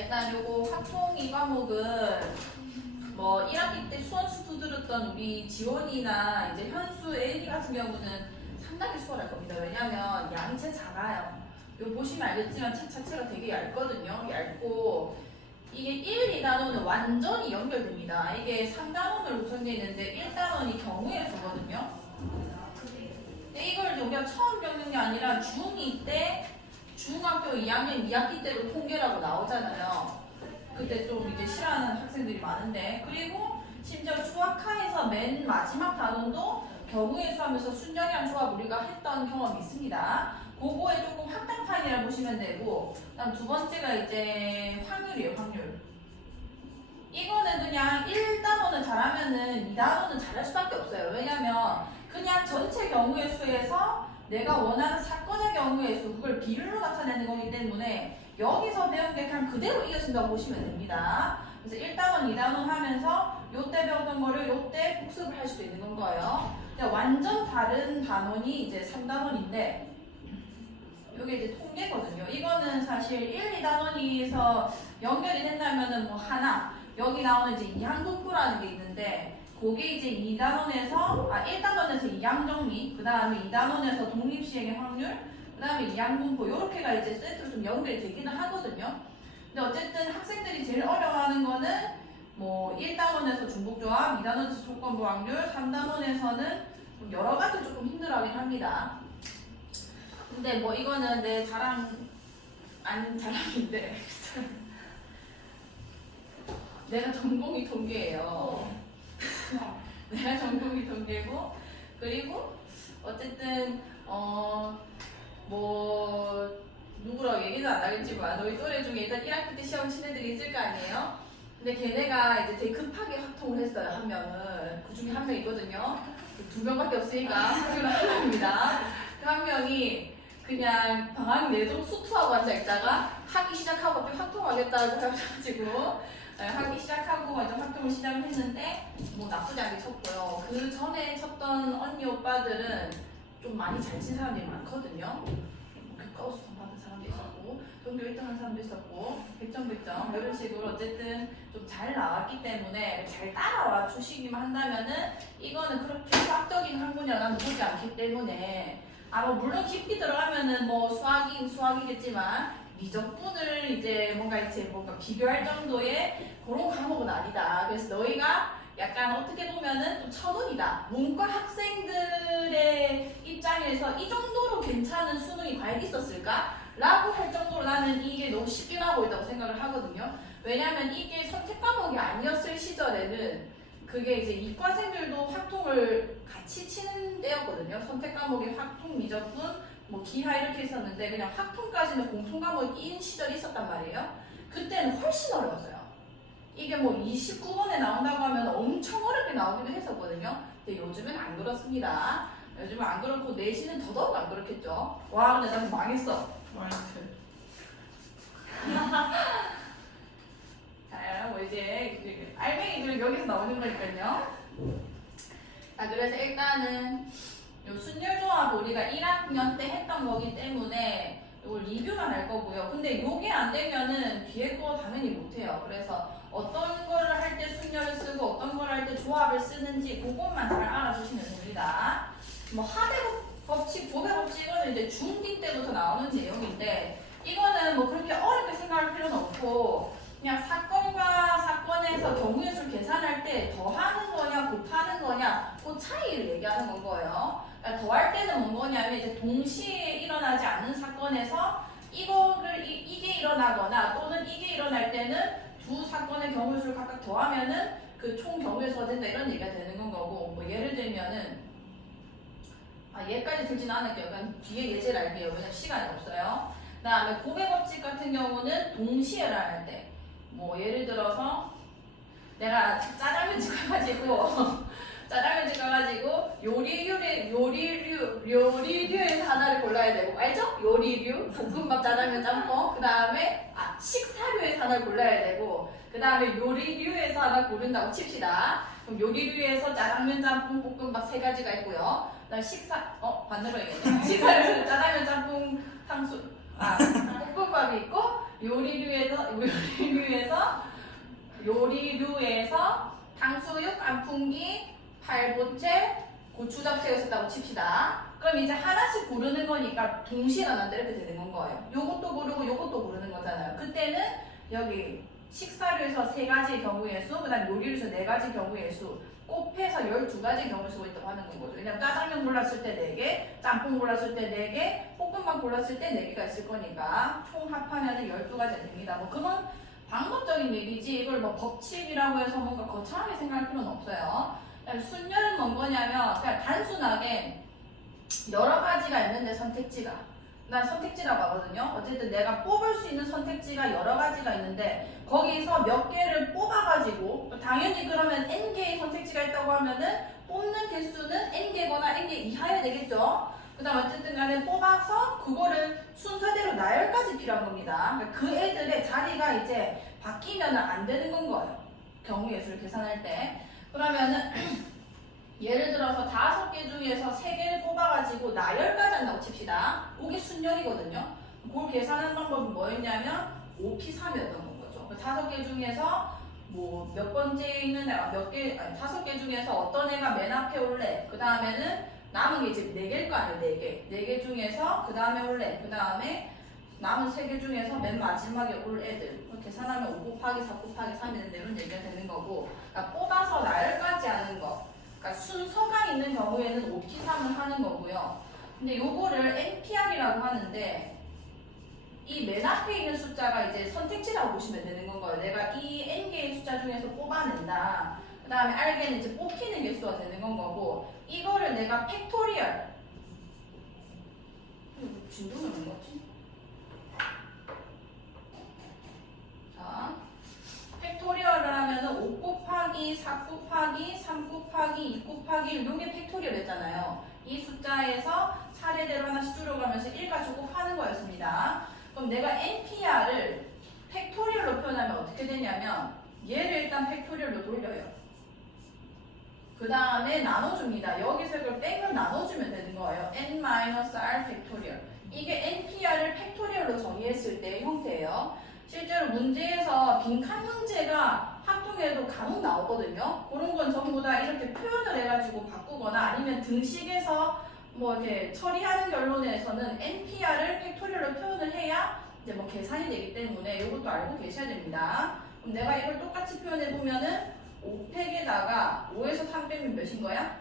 일단 요거 학통 이 과목은 뭐 1학기 때 수원수투 들었던 우리 지원이나 이제 현수, 애기 같은 경우는 상당히 수월할 겁니다. 왜냐면 양이 진짜 작아요. 요 보시면 알겠지만 책 자체가 되게 얇거든요. 얇고 이게 1, 2단원은 완전히 연결됩니다. 이게 3단원으로 구성되어 있는데 1단원이 경우의 수거든요. 근데 이걸 우리가 처음 겪는 게 아니라 중2 때 중학교 2학년 2학기 때도 통계라고 나오잖아요. 그때 좀 이제 싫어하는 학생들이 많은데, 그리고 심지어 수학하에서 맨 마지막 단원도 경우의 수하면서 순정량 조합 우리가 했던 경험이 있습니다. 그거에 조금 확장판이라 보시면 되고, 그다음 두 번째가 이제 확률이에요. 확률. 이거는 그냥 1단원을 잘하면은 2단원은 잘할 수밖에 없어요. 왜냐면 그냥 전체 경우의 수에서 내가 원하는 사건의 경우의 수, 그걸 비율로 나타내는 거기 때문에 여기서 배운 게 그냥 그대로 이어진다고 보시면 됩니다. 그래서 1단원, 2단원 하면서 요때 배웠던 거를 요때 복습을 할 수도 있는 건 거예요. 완전 다른 단원이 이제 3단원인데 이게 이제 통계거든요. 이거는 사실 1, 2단원에서 연결이 된다면은 뭐 하나, 여기 나오는 이제 이항분포라는 게 있는데 그게 이제 1단원에서 이항정리, 그 다음에 2단원에서 독립시행의 확률, 그 다음에 이항분포, 요렇게가 이제 세트로 좀 연결이 되기는 하거든요. 근데 어쨌든 학생들이 제일 어려워하는 거는 뭐 1단원에서 중복조합, 2단원에서 조건부 확률, 3단원에서는 여러 가지 조금 힘들어하긴 합니다. 근데 뭐 이거는 내 아닌 자랑인데 내가 전공이 통계예요. 내가 전공이 통계고, 그리고 어쨌든 뭐 누구라고 얘기는 안 하겠지만 너희 또래 중에 일단 1학기 때 시험 친 애들이 있을 거 아니에요? 근데 걔네가 이제 되게 급하게 확통을 했어요. 한 명은. 그 중에 한 명 있거든요. 두 명밖에 없으니까 확률은 한 명입니다. 그 한 명이 그냥 방학 내도 수투하고 앉아있다가 하기 시작하고 갑자기 확통하겠다고 해가지고 하기 시작하고 이제 활동을 시작을 했는데 뭐 나쁘지 않게 쳤고요. 그 전에 쳤던 언니 오빠들은 좀 많이 잘 친 사람들이 많거든요. 교과 우수상 받은 사람도 있었고 전교 1등 한 사람도 있었고 100점 100점 이런 식으로 어쨌든 좀 잘 나왔기 때문에 잘 따라와 주시기만 한다면은 이거는 그렇게 수학적인 학문이라 난 보지 않기 때문에 뭐 물론 깊이 들어가면은 뭐 수학이겠지만 미적분을 이제 뭔가 비교할 정도의 그런 과목은 아니다. 그래서 너희가 약간 어떻게 보면은 좀 천운이다. 문과 학생들의 입장에서 이 정도로 괜찮은 수능이 과연 있었을까? 라고 할 정도로 나는 이게 너무 쉽게 나오고 있다고 생각을 하거든요. 왜냐면 이게 선택 과목이 아니었을 시절에는 그게 이제 이과생들도 확통을 같이 치는 때였거든요. 선택 과목이 확통, 미적분, 뭐 기하 이렇게 있었는데 그냥 확통까지는 공통 과목인 시절이 있었단 말이에요. 그때는 훨씬 어려웠어요. 이게 뭐 29번에 나온다고 하면 엄청 어렵게 나오기도 했었거든요. 근데 요즘은 안 그렇습니다. 요즘은 안 그렇고 내신은 더더욱 안 그렇겠죠. 와, 근데 난 망했어. 자, 뭐 이제 알맹이들 여기서 나오는 거니까요. 자, 그래서 일단은 요 순열조합 우리가 1학년 때 했던 거기 때문에 이걸 리뷰만 할 거고요. 근데 요게 안 되면은 뒤에 거 당연히 못해요. 그래서 어떤 거를 할 때 순열을 쓰고 어떤 거를 할 때 조합을 쓰는지 그것만 잘 알아주시면 됩니다. 뭐 하대 법칙, 도배 법칙은 이제 중2 때부터 나오는 내용인데 이거는 뭐 그렇게 어렵게 생각할 필요는 없고 그냥 사건과 사건에서 경우의 수를 계산할 때 더하는 거냐 곱하는 거냐 그 차이를 얘기하는 거예요. 그러니까 더할 때는 뭔 거냐면 이제 동시에 일어나지 않는 사건에서 이게 일어나거나 또는 이게 일어날 때는 두 사건의 경우의 수를 각각 더하면은 그 총 경우의 수가 된다 이런 얘기가 되는 건 거고 뭐 예를 들면은 얘까지 들지는 않을게요. 그냥 뒤에 예제를 알게요. 왜냐면 시간이 없어요. 그 다음에 고배 법칙 같은 경우는 동시에 일어날 때 뭐 예를 들어서 내가 짜장면 찍어가지고 요리류에서 하나를 골라야 되고 알죠? 요리류, 볶음밥, 짜장면, 짬뽕 그 다음에 식사류에서 하나를 골라야 되고 그 다음에 요리류에서 하나 고른다고 칩시다. 그럼 요리류에서 짜장면, 짬뽕, 볶음밥 세 가지가 있고요. 그다음 반대로 얘기해. 식사류에서 짜장면, 짬뽕, 볶음밥이 있고 요리류에서 탕수육, 깐풍기, 팔보채, 고추 잡채가 있었다고 칩시다. 그럼 이제 하나씩 고르는 거니까 동시에 나눈다 이렇게 되는 건 거예요. 요것도 고르고 요것도 고르는 거잖아요. 그때는 여기 식사류에서 3가지의 경우의 수, 그 다음 요리류에서 4가지 경우의 수, 곱해서 12가지 경우의 수가 있다고 하는 거죠. 왜냐면 짜장면 골랐을 때 4개, 짬뽕 골랐을 때 4개, 볶음밥 골랐을 때 4개가 있을 거니까 총 합하면 12가지가 됩니다. 뭐 그건 방법적인 얘기지 이걸 뭐 법칙이라고 해서 뭔가 거창하게 생각할 필요는 없어요. 순열은 뭔 거냐면 그냥 단순하게 여러 가지가 있는데 선택지가 난 선택지라고 하거든요. 어쨌든 내가 뽑을 수 있는 선택지가 여러 가지가 있는데 거기서 몇 개를 뽑아가지고 당연히 그러면 n개의 선택지가 있다고 하면은 뽑는 개수는 n개거나 n개 이하여야 되겠죠. 그 다음 어쨌든 간에 뽑아서 그거를 순서대로 나열까지 필요한 겁니다. 그러니까 그 애들의 자리가 이제 바뀌면 안 되는 건 거예요. 경우의 수를 계산할 때. 그러면은 예를 들어서 5개 중에서 3개를 뽑아가지고 나열까지 한다고 칩시다. 그게 순열이거든요. 그걸 계산하는 방법은 뭐였냐면 5P3이었던 거죠. 5개 중에서 뭐 몇 번째 있는 애가 5개 중에서 어떤 애가 맨 앞에 올래. 그 다음에는 남은 게 이제 4개일 거 아니에요. 4개. 4개 중에서 그 다음에 올래. 그 다음에 남은 3개 중에서 맨 마지막에 올 애들. 계산하면 5 곱하기 4 곱하기 3이 되는데 이런 얘기가 되는 거고. 그러니까 뽑아서 나열까지 하는 거. 그러니까 순서가 있는 경우에는 5P3을 하는 거고요. 근데 요거를 NPR이라고 하는데 이 맨 앞에 있는 숫자가 이제 선택지라고 보시면 되는 건가요. 내가 이 N개의 숫자 중에서 뽑아낸다. 그 다음에 R개는 이제 뽑히는 개수가 되는 건 거고 이거를 내가 팩토리얼 진동이 왜 거지? 자, 팩토리얼을 하면은 5 곱하기 4 곱하기 3 곱하기 2 곱하기 1 요게 팩토리얼 했잖아요. 이 숫자에서 차례대로 하나씩 줄여가면서 1까지 곱하는 거였습니다. 그럼 내가 NPR을 팩토리얼로 표현하면 어떻게 되냐면 얘를 일단 팩토리얼로 돌려요. 그 다음에 나눠줍니다. 여기서 이걸 빼면 나눠주면 되는 거예요. n-r 팩토리얼. 이게 NPR을 팩토리얼로 정의했을 때의 형태예요. 실제로 문제에서 빈칸 문제가 학통에도 간혹 나오거든요. 그런 건 전부 다 이렇게 표현을 해가지고 바꾸거나 아니면 등식에서 뭐 이렇게 처리하는 결론에서는 NPR을 팩토리얼로 표현을 해야 이제 뭐 계산이 되기 때문에 이것도 알고 계셔야 됩니다. 그럼 내가 이걸 똑같이 표현해 보면은 5팩에다가 5에서 3 빼면 몇인 거야?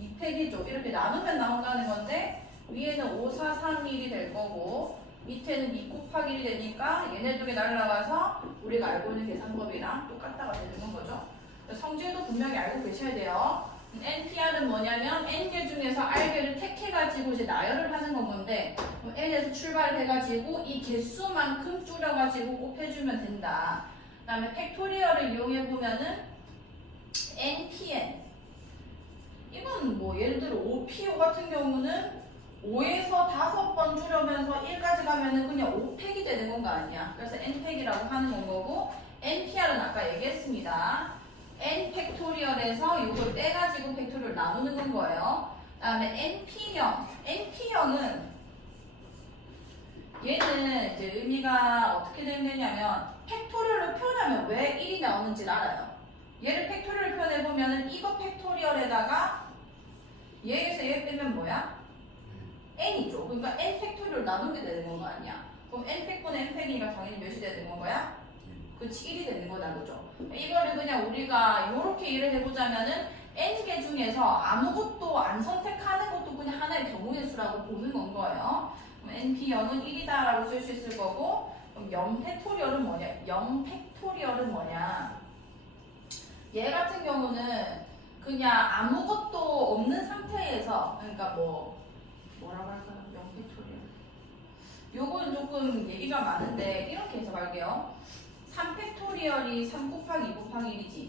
2팩이죠. 이렇게 나누면 나온다는 건데 위에는 5, 4, 3, 1이 될 거고 밑에는 2 곱하기 1이 되니까 얘네 두 개 날라가서 우리가 알고 있는 계산법이랑 똑같다가 되는 거죠. 성질도 분명히 알고 계셔야 돼요. NPR은 뭐냐면 N개 중에서 R개를 택해가지고 이제 나열을 하는 건데 N에서 출발을 해가지고 이 개수만큼 줄여가지고 곱해주면 된다. 그 다음에 팩토리얼을 이용해보면은 NPN 이건 뭐 예를 들어 5PO 같은 경우는 5에서 5번 줄여면서 1까지 가면은 그냥 5팩이 되는 건 거 아니야. 그래서 n팩이라고 하는 건 거고 NPR은 아까 얘기했습니다. n 팩토리얼에서 이걸 빼가지고 팩토리얼 나누는 건 거예요. 그 다음에 NP형. NP형은 얘는 이제 의미가 어떻게 되냐면 팩토리얼로 표현하면 왜 1이 나오는지를 알아요. 얘를 팩토리얼로 표현해보면은 이거 팩토리얼에다가 얘에서 얘 빼면 뭐야? n이죠. 그러니까 n 팩토리얼 나누게 되는 거 아니야. 그럼 n 팩분의 n 팩이니까 당연히 몇이 되는 건 거야? 그치 1이 되는 거다 그죠? 이거를 그냥 우리가 이렇게 일을 해보자면은 n개 중에서 아무것도 안 선택하는 것도 그냥 하나의 경우의 수라고 보는 건 거예요. 그럼 np형은 1이다 라고 쓸 수 있을 거고 그럼 0 팩토리얼은 뭐냐? 0 팩토리얼은 뭐냐? 얘 같은 경우는 그냥 아무것도 없는 상태에서 그러니까 뭐라고 할까요? 0 팩토리얼. 요건 조금 얘기가 많은데 이렇게 해석할게요. 3 팩토리얼이 3 곱하기 2 곱하기 1이지.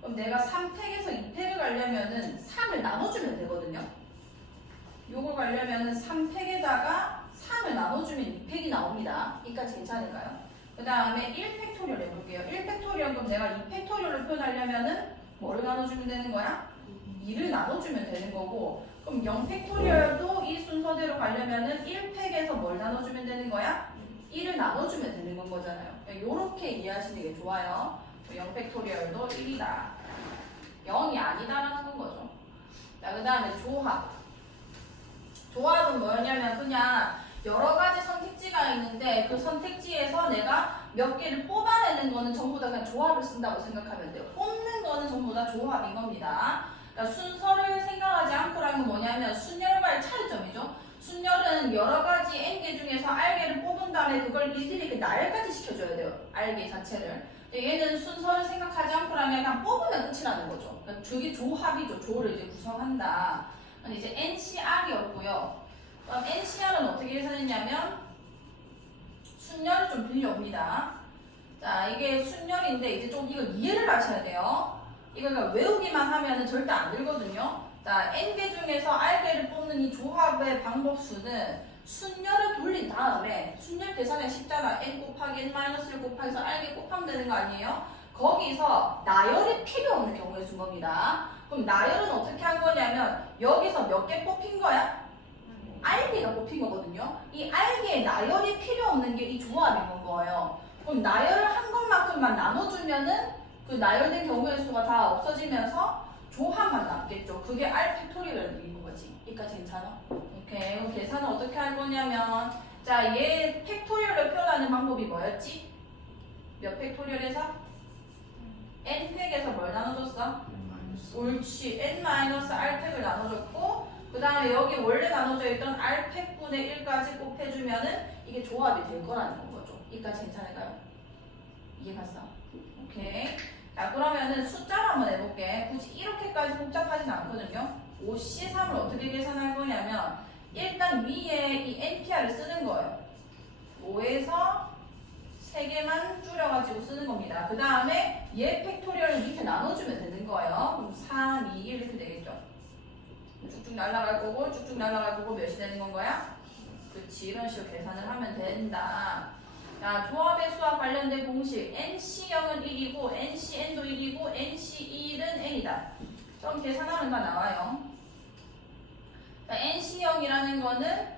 그럼 내가 3팩에서 2팩을 가려면은 3을 나눠주면 되거든요. 요걸 가려면은 3팩에다가 3을 나눠주면 2팩이 나옵니다. 이까지 괜찮을까요? 그 다음에 1팩토리얼 해볼게요. 1팩토리얼 그럼 내가 2팩토리얼을 표현하려면은 뭐를 나눠주면 되는 거야? 2를 나눠주면 되는 거고 그럼 0팩토리얼도 이 순서대로 가려면은 1팩에서 뭘 나눠주면 되는 거야? 1을 나눠주면 되는 건 거잖아요. 이렇게 이해하시는 게 좋아요. 0 팩토리얼도 1이다. 0이 아니다라는 건 거죠. 자, 그 다음에 조합. 조합은 뭐냐면 그냥 여러 가지 선택지가 있는데 그 선택지에서 내가 몇 개를 뽑아내는 거는 전부 다 그냥 조합을 쓴다고 생각하면 돼요. 뽑는 거는 전부 다 조합인 겁니다. 그러니까 순서를 생각하지 않고라는 건 뭐냐면 순열과의 차이점이죠. 순열은 여러 가지 n개 중에서 r개를 뽑은 다음에 그걸 일일이 그 나열까지 시켜줘야 돼요. r개 자체를. 얘는 순서를 생각하지 않고라면 그냥 뽑으면 끝이라는 거죠. 그러니까 그게 조합이죠. 조를 이제 구성한다. 이제 NCR이었고요. 그럼 NCR은 어떻게 계산했냐면 순열을 좀 빌려옵니다. 자, 이게 순열인데 이제 좀 이거 이해를 하셔야 돼요. 이거 그러니까 외우기만 하면은 절대 안 들거든요. 자, n개 중에서 r개를 뽑는 이 조합의 방법수는 순열을 돌린 다음에 순열 계산이 쉽잖아. n 곱하기 n-1 곱하기서 r개 곱하면 되는 거 아니에요? 거기서 나열이 필요 없는 경우에 쓴 겁니다. 그럼 나열은 어떻게 한 거냐면 여기서 몇 개 뽑힌 거야? r개가 뽑힌 거거든요. 이 r개의 나열이 필요 없는 게 이 조합인 건 거예요. 그럼 나열을 한 것만큼만 나눠주면은 그 나열된 경우의 수가 다 없어지면서 조합만 남겠죠. 그게 r 팩토리얼인 거지. 여기까지 괜찮아? 오케이. 그럼 계산은 어떻게 할 거냐면 자, 얘 팩토리얼을 표현하는 방법이 뭐였지? 몇 팩토리얼에서? n팩에서 뭘 나눠줬어? 옳지. n-r팩을 나눠줬고 그 다음에 여기 원래 나눠져 있던 r팩분의 1까지 곱해주면은 이게 조합이 될 거라는 거죠. 여기까지 괜찮을까요? 이해 갔어? 오케이. 자, 그러면은 숫자로 한번 해볼게. 굳이 이렇게까지 복잡하진 않거든요. 5C3을 어떻게 계산할 거냐면 일단 위에 이 NPR을 쓰는 거예요. 5에서 3개만 줄여가지고 쓰는 겁니다. 그 다음에 얘 팩토리얼을 밑에 나눠주면 되는 거예요. 그럼 3, 2, 1 이렇게 되겠죠. 쭉쭉 날아갈 거고 쭉쭉 날아갈 거고 몇이 되는 건 거야? 그치, 이런 식으로 계산을 하면 된다. 자, 조합의 수와 관련된 공식 NC0은 1이고 NCN도 1이고 NC1은 N이다. 좀 계산하면 다 나와요. 자, NC0이라는 거는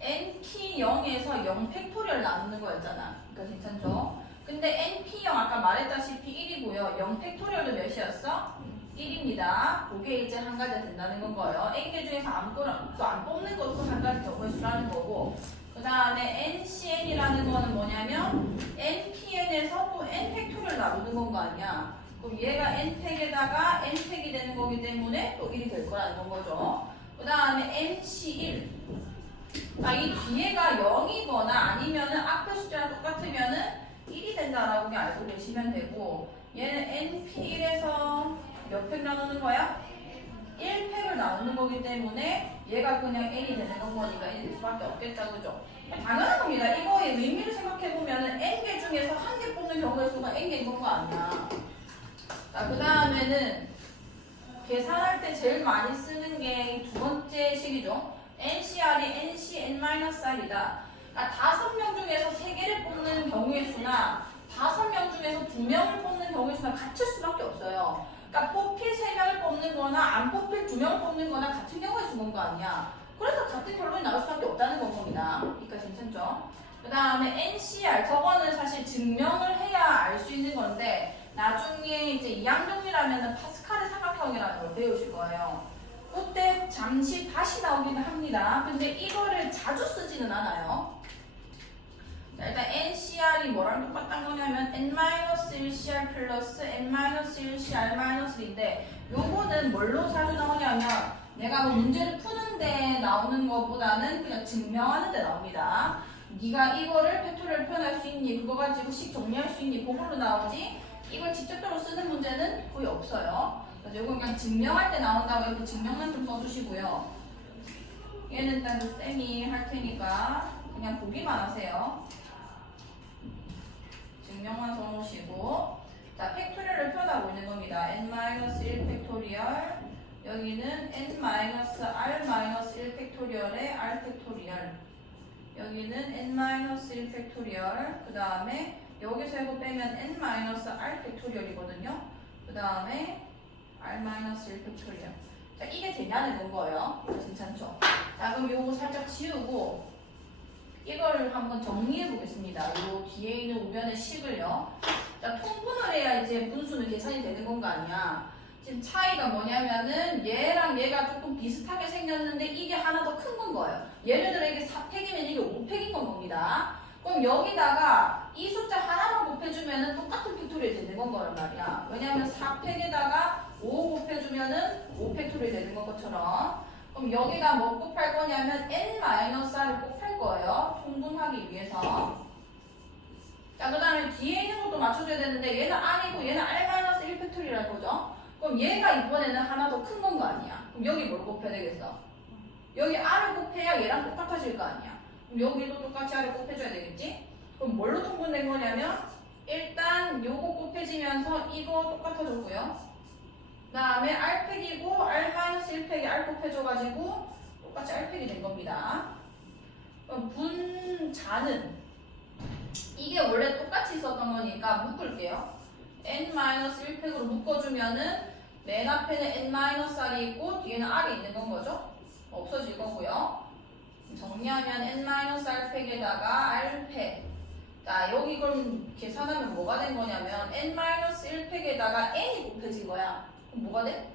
NP0에서 0 팩토리얼 나누는 거였잖아. 그러니까 괜찮죠? 근데 NP0 아까 말했다시피 1이고요. 0 팩토리얼도 몇이었어? 1입니다. 그게 이제 한 가지가 된다는 건 거예요. n개 중에서 안 뽑는 것도 한 가지 경우의 수라는 거고 그 다음에 NCN이라는 거는 뭐냐면 NPN에서 또 n 팩토리얼 나누는 건 거 아니야. 그럼 얘가 n팩에다가 n팩이 되는 거기 때문에 또 1이 될 거라는 건 거죠. 그 다음에 NC1 이 뒤에가 0이거나 아니면은 앞에 숫자랑 똑같으면은 1이 된다라고 그냥 알고 계시면 되고 얘는 NP1에서 몇 팩 나누는 거야? 1팩을 나누는 거기 때문에 얘가 그냥 n이 되는 거니까 n이 될 수밖에 없겠다, 그죠? 당연한 겁니다. 이거의 의미를 생각해보면은 n개 중에서 한 개 뽑는 경우의 수가 n개인 거 아니야. 자, 그 다음에는 계산할 때 제일 많이 쓰는 게 두 번째 식이죠. NCR이 NC n-r이다. 그러니까 5명 중에서 3개를 뽑는 경우의 수나 5명 중에서 2명을 뽑는 경우의 수나 같을 수밖에 없어요. 그러니까 뽑힐 3명을 뽑는 거나 안 뽑힐 2명을 뽑는 거나 같은 경우의 수인 거 아니야. 그래서 같은 결론이 나올 수밖에 없다는 겁니다. 그러니까 괜찮죠? 그 다음에 NCR, 저거는 사실 증명을 해야 알 수 있는 건데 나중에 이제 2학년이라면 파스칼의 삼각형이라는 걸 배우실 거예요. 그때 잠시 다시 나오기는 합니다. 근데 이거를 자주 쓰지는 않아요. 자, 일단 NCR이 뭐랑 똑같다는 거냐면 N-1CR 플러스 N-1CR-1인데 요거는 뭘로 자주 나오냐면 내가 뭐 문제를 푸는데 나오는 것보다는 그냥 증명하는 데 나옵니다. 네가 이거를 팩토리얼 표현할 수 있니? 그거 가지고 식 정리할 수 있니? 그걸로 나오지 이걸 직접적으로 쓰는 문제는 거의 없어요. 그래서 이건 그냥 증명할 때 나온다고 이렇게 증명만 좀 써주시고요. 얘는 일단 쌤이 할 테니까 그냥 보기만 하세요. 증명만 써놓으시고 자, 팩토리얼을 표현하고 있는 겁니다. n-1 팩토리얼 여기는 n-r-1 팩토리얼의 r 팩토리얼 여기는 n-1 팩토리얼 그 다음에 여기서 이거 빼면 n-r 팩토리얼이거든요. 그 다음에 r-1 팩토리얼 자, 이게 되냐는 건 거예요. 괜찮죠? 자, 그럼 요거 살짝 지우고 이걸 한번 정리해 보겠습니다. 요 뒤에 있는 우변의 식을요. 자, 통분을 해야 이제 분수는 계산이 되는 건 거 아니야. 지금 차이가 뭐냐면은 얘랑 얘가 조금 비슷하게 생겼는데 이게 하나 더 큰 건 거예요. 예를 들어 이게 4팩이면 이게 5팩인 건 겁니다. 그럼 여기다가 이 숫자 하나만 곱해주면은 똑같은 팩토리얼이 되는 건 거란 말이야. 왜냐면 4팩에다가 5 곱해주면은 5팩토리얼이 되는 것처럼. 그럼 여기다 뭐 곱할 거냐면 n-r을 곱할 거예요. 통분하기 위해서. 자, 그 다음에 뒤에 있는 것도 맞춰줘야 되는데 얘는 r이고 얘는 r-1팩토리라는 거죠. 그럼 얘가 이번에는 하나 더 큰 건 거 아니야. 그럼 여기 뭘 곱해야 되겠어? 여기 r을 곱해야 얘랑 똑같아질 거 아니야. 그럼 여기도 똑같이 r을 곱해줘야 되겠지? 그럼 뭘로 통분된 거냐면 일단 요거 곱해지면서 이거 똑같아졌고요. 그 다음에 r팩이고 r-1팩이 r 곱해줘가지고 똑같이 r팩이 된 겁니다. 그럼 분자는 이게 원래 똑같이 있었던 거니까 묶을게요. n-1팩으로 묶어주면은 맨 앞에는 n-r이 있고 뒤에는 r이 있는 건 거죠? 없어질 거고요. 정리하면 n-r팩에다가 r팩. 자, 여기 그럼 계산하면 뭐가 된 거냐면 n-1팩에다가 n이 곱해진 거야. 그럼 뭐가 돼?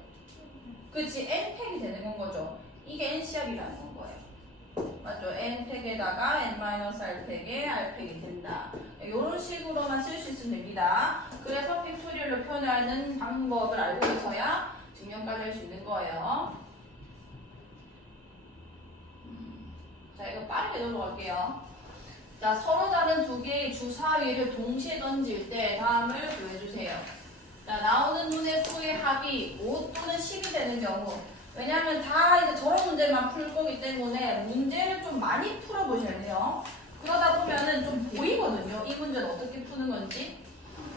그치, n팩이 되는 건 거죠. 이게 n시합이라는 건 거예요. 맞죠? n팩에다가 n-r팩에 r팩이 된다. 이런 식으로만 쓸 수 있으면 됩니다. 그래서 팩토리얼로 표현하는 방법을 알고 계셔야 증명까지 할 수 있는 거예요. 자, 이거 빠르게 넘어갈게요. 자, 서로 다른 두 개의 주사위를 동시에 던질 때 다음을 구해주세요. 자, 나오는 눈의 수의 합이 5 또는 10이 되는 경우. 왜냐하면 다 이제 저런 문제만 풀 거기 때문에 문제를 좀 많이 풀어보셔야 돼요. 그러다 보면은 좀 보이거든요. 이 문제는 어떻게 푸는 건지.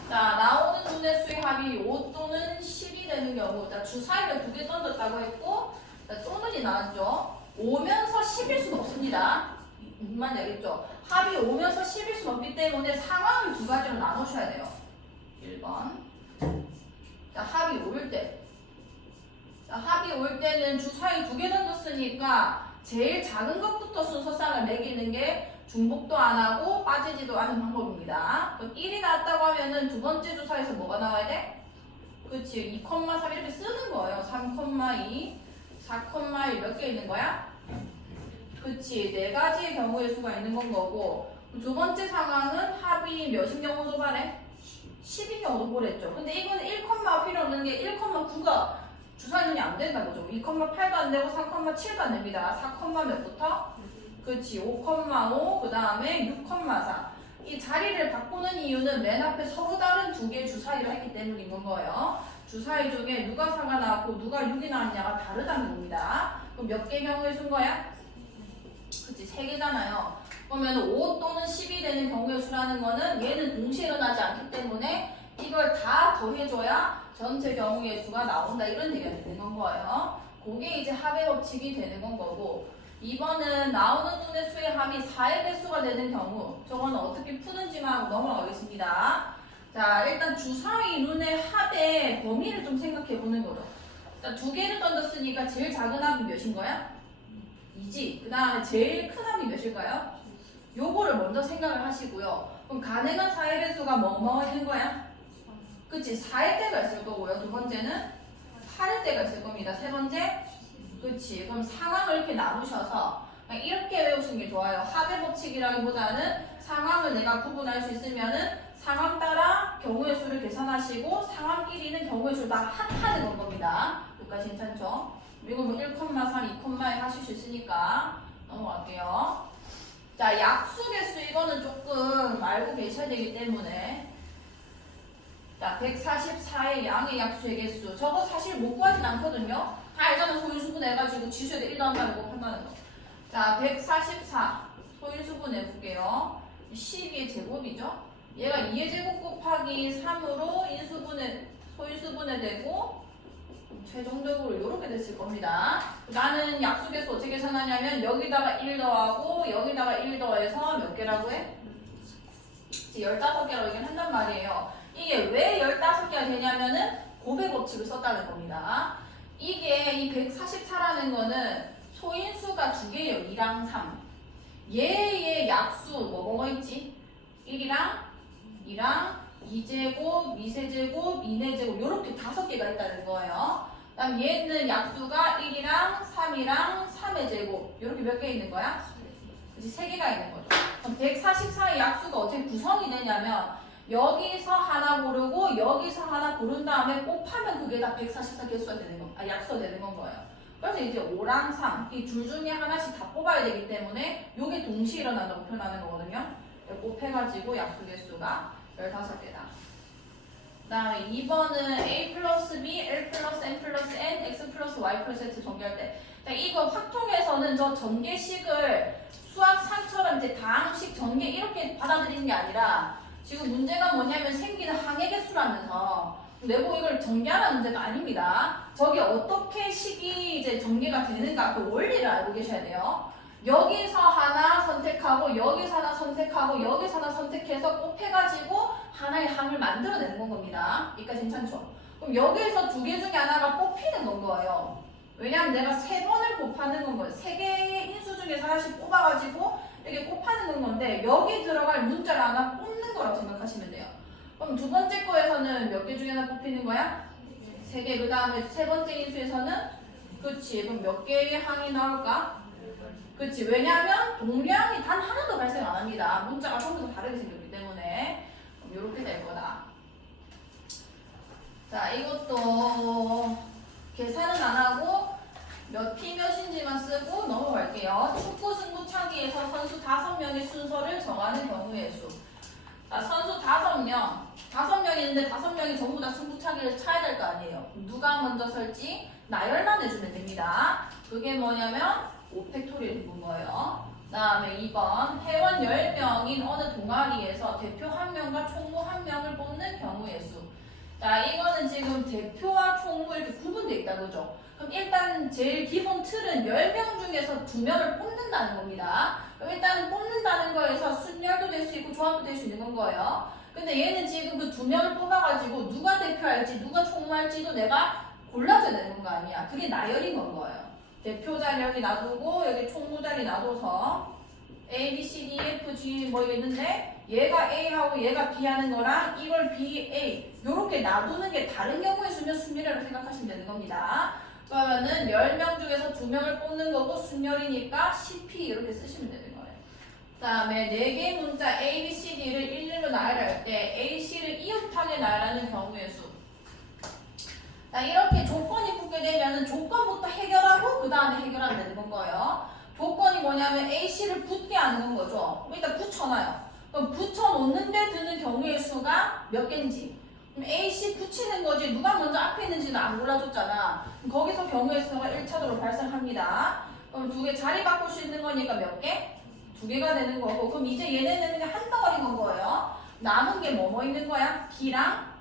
자, 나오는 눈의 수의 합이 5 또는 10이 되는 경우. 자, 주사위를 두 개 던졌다고 했고, 자, 또는이 나왔죠. 오면서 10일 수는 없습니다. 무슨 말인지 알겠죠? 합이 오면서 10일 수는 없기 때문에 상황을 두 가지로 나누셔야 돼요. 1번. 자, 합이 올 때. 자, 합이 올 때는 주사위 두 개 던졌으니까 제일 작은 것부터 순서상을 매기는 게 중복도 안 하고 빠지지도 않은 방법입니다. 그럼 1이 나왔다고 하면은 두 번째 주사위에서 뭐가 나와야 돼? 그치, 2,3 이렇게 쓰는 거예요. 3,2, 4,1 몇 개 있는 거야? 그치, 네 가지의 경우의 수가 있는 건 거고. 두 번째 상황은 합이 몇인 경우 도발해? 10인 경우 도발했죠. 근데 이거는 1,가 필요 없는 게 1,9가 주사위는 안 된다는 거죠. 2,8도 안 되고 3,7도 안 됩니다. 4, 몇부터? 그치, 5,5, 그 다음에 6,4. 이 자리를 바꾸는 이유는 맨 앞에 서로 다른 두 개의 주사위를 했기 때문인 건 거예요. 주사위 중에 누가 4가 나왔고 누가 6이 나왔냐가 다르다는 겁니다. 그럼 몇 개 경우의 수인 거야? 그치, 3개잖아요. 그러면 5 또는 10이 되는 경우의 수라는 거는 얘는 동시에 일어나지 않기 때문에 이걸 다 더해줘야 전체 경우의 수가 나온다. 이런 얘기가 되는 거예요. 그게 이제 합의 법칙이 되는 건 거고. 2번은 나오는 눈의 수의 합이 4의 배수가 되는 경우. 저거는 어떻게 푸는지만 하고 넘어가겠습니다. 자, 일단 주사위 눈의 합의 범위를 좀 생각해 보는 거죠. 자, 두 개를 던졌으니까 제일 작은 합이 몇인 거야? 2지. 그 다음에 제일 큰 합이 몇일까요? 요거를 먼저 생각을 하시고요. 그럼 가능한 4의 배수가 뭐뭐 있는 거야? 그치, 4의 때가 있을 거고요. 두 번째는 8의 때가 있을 겁니다. 세 번째, 그치. 그럼 상황을 이렇게 나누셔서 그냥 이렇게 외우시는 게 좋아요. 합의 법칙이라기보다는 상황을 내가 구분할 수 있으면은 상황 따라 경우의 수를 계산하시고 상황끼리는 경우의 수를 다 합하는 건 겁니다. 여기까지 괜찮죠? 이거 뭐 1,3, 2,1 하실 수 있으니까 넘어갈게요. 자, 약수 개수 이거는 조금 알고 계셔야 되기 때문에. 자, 144의 양의 약수의 개수. 저거 사실 못 구하진 않거든요. 다 알잖아. 소인수분 해가지고 지수에 1 더한다고 판다는 거. 자, 144 소인수분 해볼게요. 12의 제곱이죠. 얘가 2의 제곱 곱하기 3으로 소인수분해 되고 최종적으로 이렇게 됐을 겁니다. 나는 약수개수 어떻게 계산하냐면 여기다가 1 더하고 여기다가 1 더해서 몇 개라고 해? 15개라고 얘기한단 말이에요. 이게 왜 15개가 되냐면은 곱의 법칙을 썼다는 겁니다. 이게 이 144라는 거는 소인수가 두 개예요. 2랑 3. 얘의 약수 뭐뭐 있지? 1이랑 2랑 2제곱, 2세제곱, 2내제곱 요렇게 5개가 있다는 거예요. 그 다음 얘는 약수가 1이랑 3이랑 3의 제곱 요렇게 몇 개 있는 거야? 그치 3개가 있는 거죠. 그럼 144의 약수가 어떻게 구성이 되냐면 여기서 하나 고르고 여기서 하나 고른 다음에 곱하면 그게 다 144 개수가 되는 거, 약수가 되는 건 거예요. 그래서 이제 5랑 3, 이 둘 중에 하나씩 다 뽑아야 되기 때문에 요게 동시에 일어난다고 표현하는 거거든요. 곱해가지고 약수 개수가 15개다. 그 다음에 2번은 a 플러스 b, l 플러스 n 플러스 n, x 플러스 y 플러스 z 전개할 때 이거 확통에서는 저 전개식을 수학상처럼 이제 다항식 전개 이렇게 받아들이는 게 아니라 지금 문제가 뭐냐면 생기는 항의 개수라면서 내고 이걸 전개하는 문제가 아닙니다. 저게 어떻게 식이 이제 전개가 되는가 그 원리를 알고 계셔야 돼요. 여기서 하나 선택하고 여기서 하나 선택하고 여기서 하나 선택해서 곱해가지고 하나의 항을 만들어내는 건 겁니다. 여기까지 괜찮죠? 그럼 여기서 2개 중에 하나가 뽑히는 건 거예요. 왜냐면 내가 3번을 곱하는 건 거예요. 3개의 인수 중에서 하나씩 뽑아가지고 이렇게 곱하는 건 건데 여기 들어갈 문자를 하나 뽑는 거라고 생각하시면 돼요. 그럼 두 번째 거에서는 몇 개 중에 하나 뽑히는 거야? 3개. 그 다음에 세 번째 인수에서는 그치. 그럼 몇 개의 항이 나올까? 그치. 왜냐하면 동량이 단 하나도 발생 안 합니다. 문자가 전부 다 다르게 생겼기 때문에. 그럼 이렇게 될 거다. 자, 이것도 계산은 안 하고 몇 티 몇인지만 쓰고 넘어갈게요. 축구 승부차기에서 선수 5명의 순서를 정하는 경우의 수. 자, 선수 5명. 5명이 있는데 5명이 전부 다 승부차기를 차야 될 거 아니에요. 누가 먼저 설지 나열만 해주면 됩니다. 그게 뭐냐면 5팩토리를 본 거예요. 그 다음에 2번 회원 10명인 어느 동아리에서 대표 1명과 총무 1명을 뽑는 경우의 수. 자, 이거는 지금 대표와 총무 이렇게 구분되어 있다 그죠? 그럼 일단 제일 기본 틀은 10명 중에서 2명을 뽑는다는 겁니다. 그럼 일단은 뽑는다는 거에서 순열도 될 수 있고 조합도 될 수 있는 거예요. 근데 얘는 지금 그 2명을 뽑아가지고 누가 대표할지 누가 총무할지도 내가 골라줘야 되는 거 아니야. 그게 나열인 건 거예요. 대표 자리 여기 놔두고 여기 총무 자리 놔둬서 A, B, C, D, F, G 뭐 있는데 얘가 A하고 얘가 B 하는 거랑 이걸 B, A 요렇게 놔두는 게 다른 경우의 수면 순열이라고 생각하시면 되는 겁니다. 그러면은 10명 중에서 2명을 뽑는 거고 순열이니까 CP 이렇게 쓰시면 되는 거예요. 그 다음에 4개의 문자 A, B, C, D를 일렬로 나열할 때 A, C를 이웃하게 나열하는 경우의 수. 자, 이렇게 조건이 붙게 되면은 조건부터 해결하고 그 다음에 해결하면 되는 거예요. 조건이 뭐냐면 A, C를 붙게 하는 거죠. 그럼 일단 붙여놔요. 그럼 붙여놓는데 드는 경우의 수가 몇 개인지. 그럼 A, C 붙이는 거지 누가 먼저 앞에 있는지는 안 골라줬잖아. 그럼 거기서 경우의 수가 1차적으로 발생합니다. 그럼 2개 자리 바꿀 수 있는 거니까 몇 개? 2개가 되는 거고. 그럼 이제 얘네는 그냥 한 덩어리인 건 거예요. 남은 게 뭐 있는 거야? B랑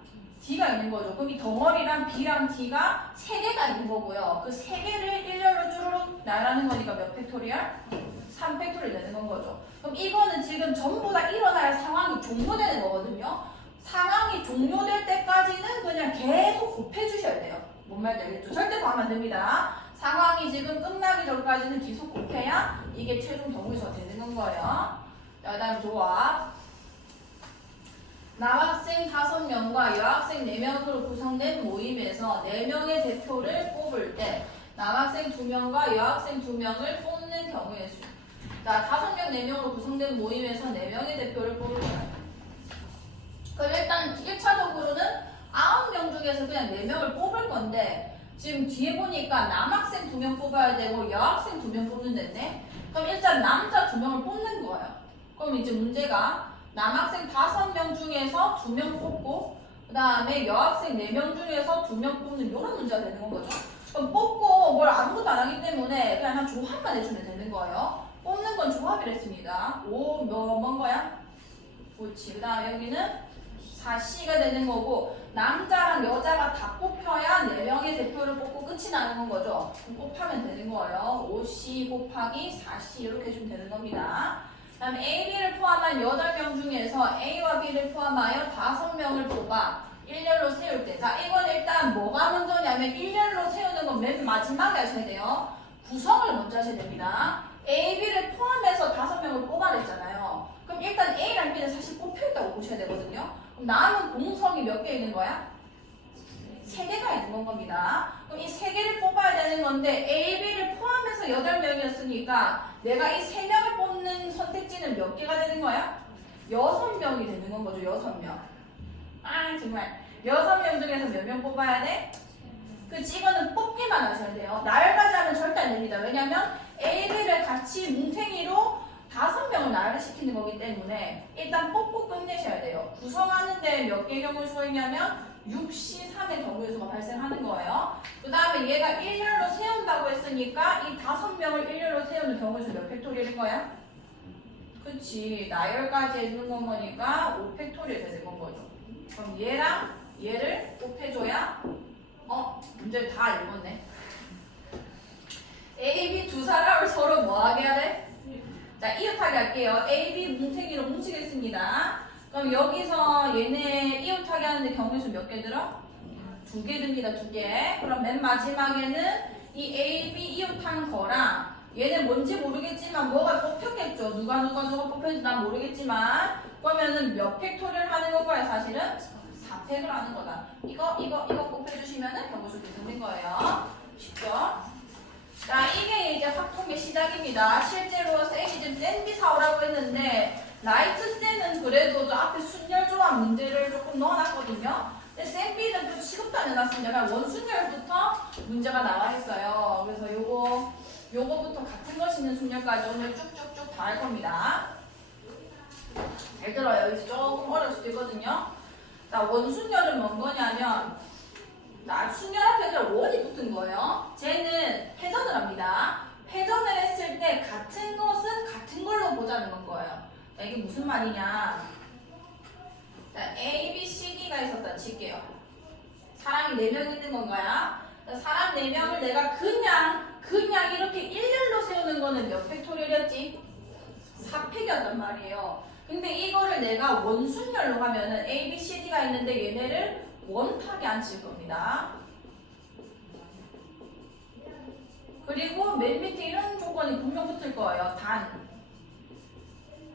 D가 있는 거죠. 그럼 이 덩어리랑 B랑 D가 3개가 있는 거고요. 그 3개를 일렬로 쭈루룩 나열하는 거니까 몇 팩토리얼? 3팩토리얼 되는 건 거죠. 그럼 이거는 지금 전부 다 일어날 상황이 종료되는 거거든요. 상황이 종료될 때까지는 그냥 계속 곱해주셔야 돼요. 뭔 말인지 알겠죠? 절대 더하면 안 됩니다. 상황이 지금 끝나기 전까지는 계속 곱해야 이게 최종 경우의 수가 되는 거예요. 자, 그 다음 조합. 남학생 5명과 여학생 4명으로 구성된 모임에서 4명의 대표를 뽑을 때 남학생 2명과 여학생 2명을 뽑는 경우의 수. 자, 5명, 4명으로 구성된 모임에서 4명의 대표를 뽑을 거예요. 그럼 일단 1차적으로는 9명 중에서 그냥 4명을 뽑을 건데 지금 뒤에 보니까 남학생 2명 뽑아야 되고 여학생 2명 뽑는다네. 그럼 일단 남자 2명을 뽑는 거예요. 그럼 이제 문제가 남학생 5명 중에서 2명 뽑고 그 다음에 여학생 4명 중에서 2명 뽑는 이런 문제가 되는 건 거죠. 그럼 뽑고 뭘 아무것도 안 하기 때문에 그냥 한 조합만 해주면 되는 거예요. 뽑는 건 조합이랬습니다. 뭔 거야? 그렇지. 그 다음에 여기는 4C가 되는 거고 남자랑 여자가 다 뽑혀야 4명의 대표를 뽑고 끝이 나는 건 거죠. 그럼 곱하면 되는 거예요. 5C 곱하기 4C 이렇게 해주면 되는 겁니다. 그 다음에 A, B를 포함한 8명 중에서 A와 B를 포함하여 5명을 뽑아 일렬로 세울 때. 자, 이건 일단 뭐가 먼저냐면 일렬로 세우는 건 맨 마지막에 하셔야 돼요. 구성을 먼저 하셔야 됩니다. A, B를 포함해서 5명을 뽑아냈잖아요. 그럼 일단 A랑 B는 사실 뽑혀있다고 보셔야 되거든요. 그럼 남은 공석이 몇 개 있는 거야? 3개가 있는 건 겁니다. 그럼 이 3개를 뽑아야 되는 건데 A, B를 포함해서 8명이었으니까 내가 이 3명을 뽑는 선택지는 몇 개가 되는 거야? 6명이 되는 건 거죠. 6명. 아 정말 6명 중에서 몇 명 뽑아야 돼? 그치 이거는 뽑기만 하셔야 돼요. 나열까지 하면 절대 안 됩니다. 왜냐면 A, B를 같이 뭉탱이로 5명을 나열을 시키는 거기 때문에 일단 뽑고 끝내셔야 돼요. 구성하는데 몇 개의 경우 수가 있냐면 6시3의 경우의 수가 발생하는 거예요. 그 다음에 얘가 일렬로 세운다고 했으니까 이 5명을 일렬로 세우는 경우의 수 몇 팩토리일인 거야? 그치 나열까지 해주는 건 거니까 5팩토리가 되는 건 거죠. 그럼 얘랑 얘를 곱해줘야 문제를 다 읽었네. A, B 두 사람을 서로 뭐하게 해야 돼? 자, 이웃하게 할게요. A, B 뭉탱이로 뭉치겠습니다. 그럼 여기서 얘네 이웃하게 하는데 경우의 수 몇 개 들어? 2개 듭니다. 2개. 그럼 맨 마지막에는 이 A, B 이웃한 거랑 얘네 뭔지 모르겠지만 뭐가 뽑혔겠죠. 누가 뽑혔는지 난 모르겠지만 그러면은 몇 팩토리를 하는 건가요? 사실은 4팩을 하는 거다. 이거 곱해주시면은 경우의 수 되는 거예요. 쉽죠? 자, 이게 이제 확통의 시작입니다. 실제로 쌤이 지금 센비 사오라고 했는데 라이트 쌤은 그래도 저 앞에 순열 조합 문제를 조금 넣어놨거든요. 근데 센비는 좀 취급도 안 해놨습니다. 원순열부터 문제가 나와 있어요. 그래서 요거부터 같은 것 있는 순열까지 오늘 쭉쭉쭉 다 할 겁니다. 잘 들어요. 이제 조금 어려울 수도 있거든요. 자, 원순열은 뭔 거냐면 순열 앞에 그냥 원이 붙은 거예요. 쟤는 회전을 합니다. 회전을 했을 때 같은 것은 같은 걸로 보자는 건 거예요. 자, 이게 무슨 말이냐. 자, A, B, C, D가 있었다 칠게요. 사람이 4명 있는 건가요? 사람 4명을 내가 그냥 이렇게 일렬로 세우는 거는 몇 팩토리였지? 4팩이었단 말이에요. 근데 이거를 내가 원순열로 하면은 A, B, C, D가 있는데 얘네를 원탁에 앉힐 겁니다. 그리고 맨 밑에 이런 조건이 분명 붙을 거예요. 단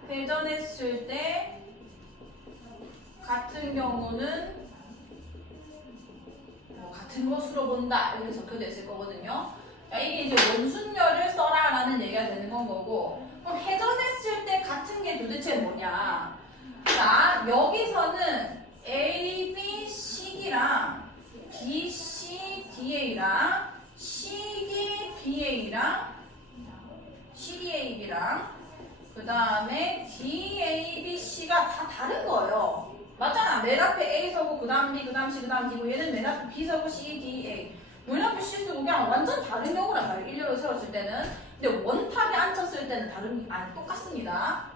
회전했을 때 같은 경우는 같은 것으로 본다 이렇게 적혀져 있을 거거든요. 자, 이게 이제 원순열을 써라 라는 얘기가 되는 건 거고 그럼 회전했을 때 같은 게 도대체 뭐냐. 자, 여기서는 A, B, C, D랑 B, C, D, A랑 C, D, B, A랑 C, D, A, B랑 그 다음에 D, A, B, C가 다 다른 거예요. 맞잖아. 맨 앞에 A 서고 그 다음 B, 그 다음 C, 그 다음 D고 얘는 맨 앞에 B 서고 C, D, A 맨 앞에 C 서고 그냥 완전 다른 경우란 말이에요. 일렬로 세웠을 때는. 근데 원탁에 앉혔을 때는 똑같습니다.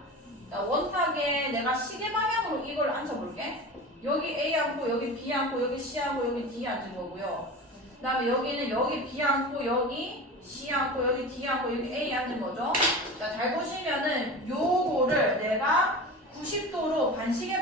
자, 원탁에 내가 시계 방향으로 이걸 앉혀볼게. 여기 A 앉고 여기 B 앉고 여기 C 앉고 여기 D 앉은 거고요. 그 다음에 여기는 여기 B 앉고 여기 C 앉고 여기 D 앉고 여기 A 앉은 거죠. 자, 잘 보시면은 요거를 내가 90도로 시계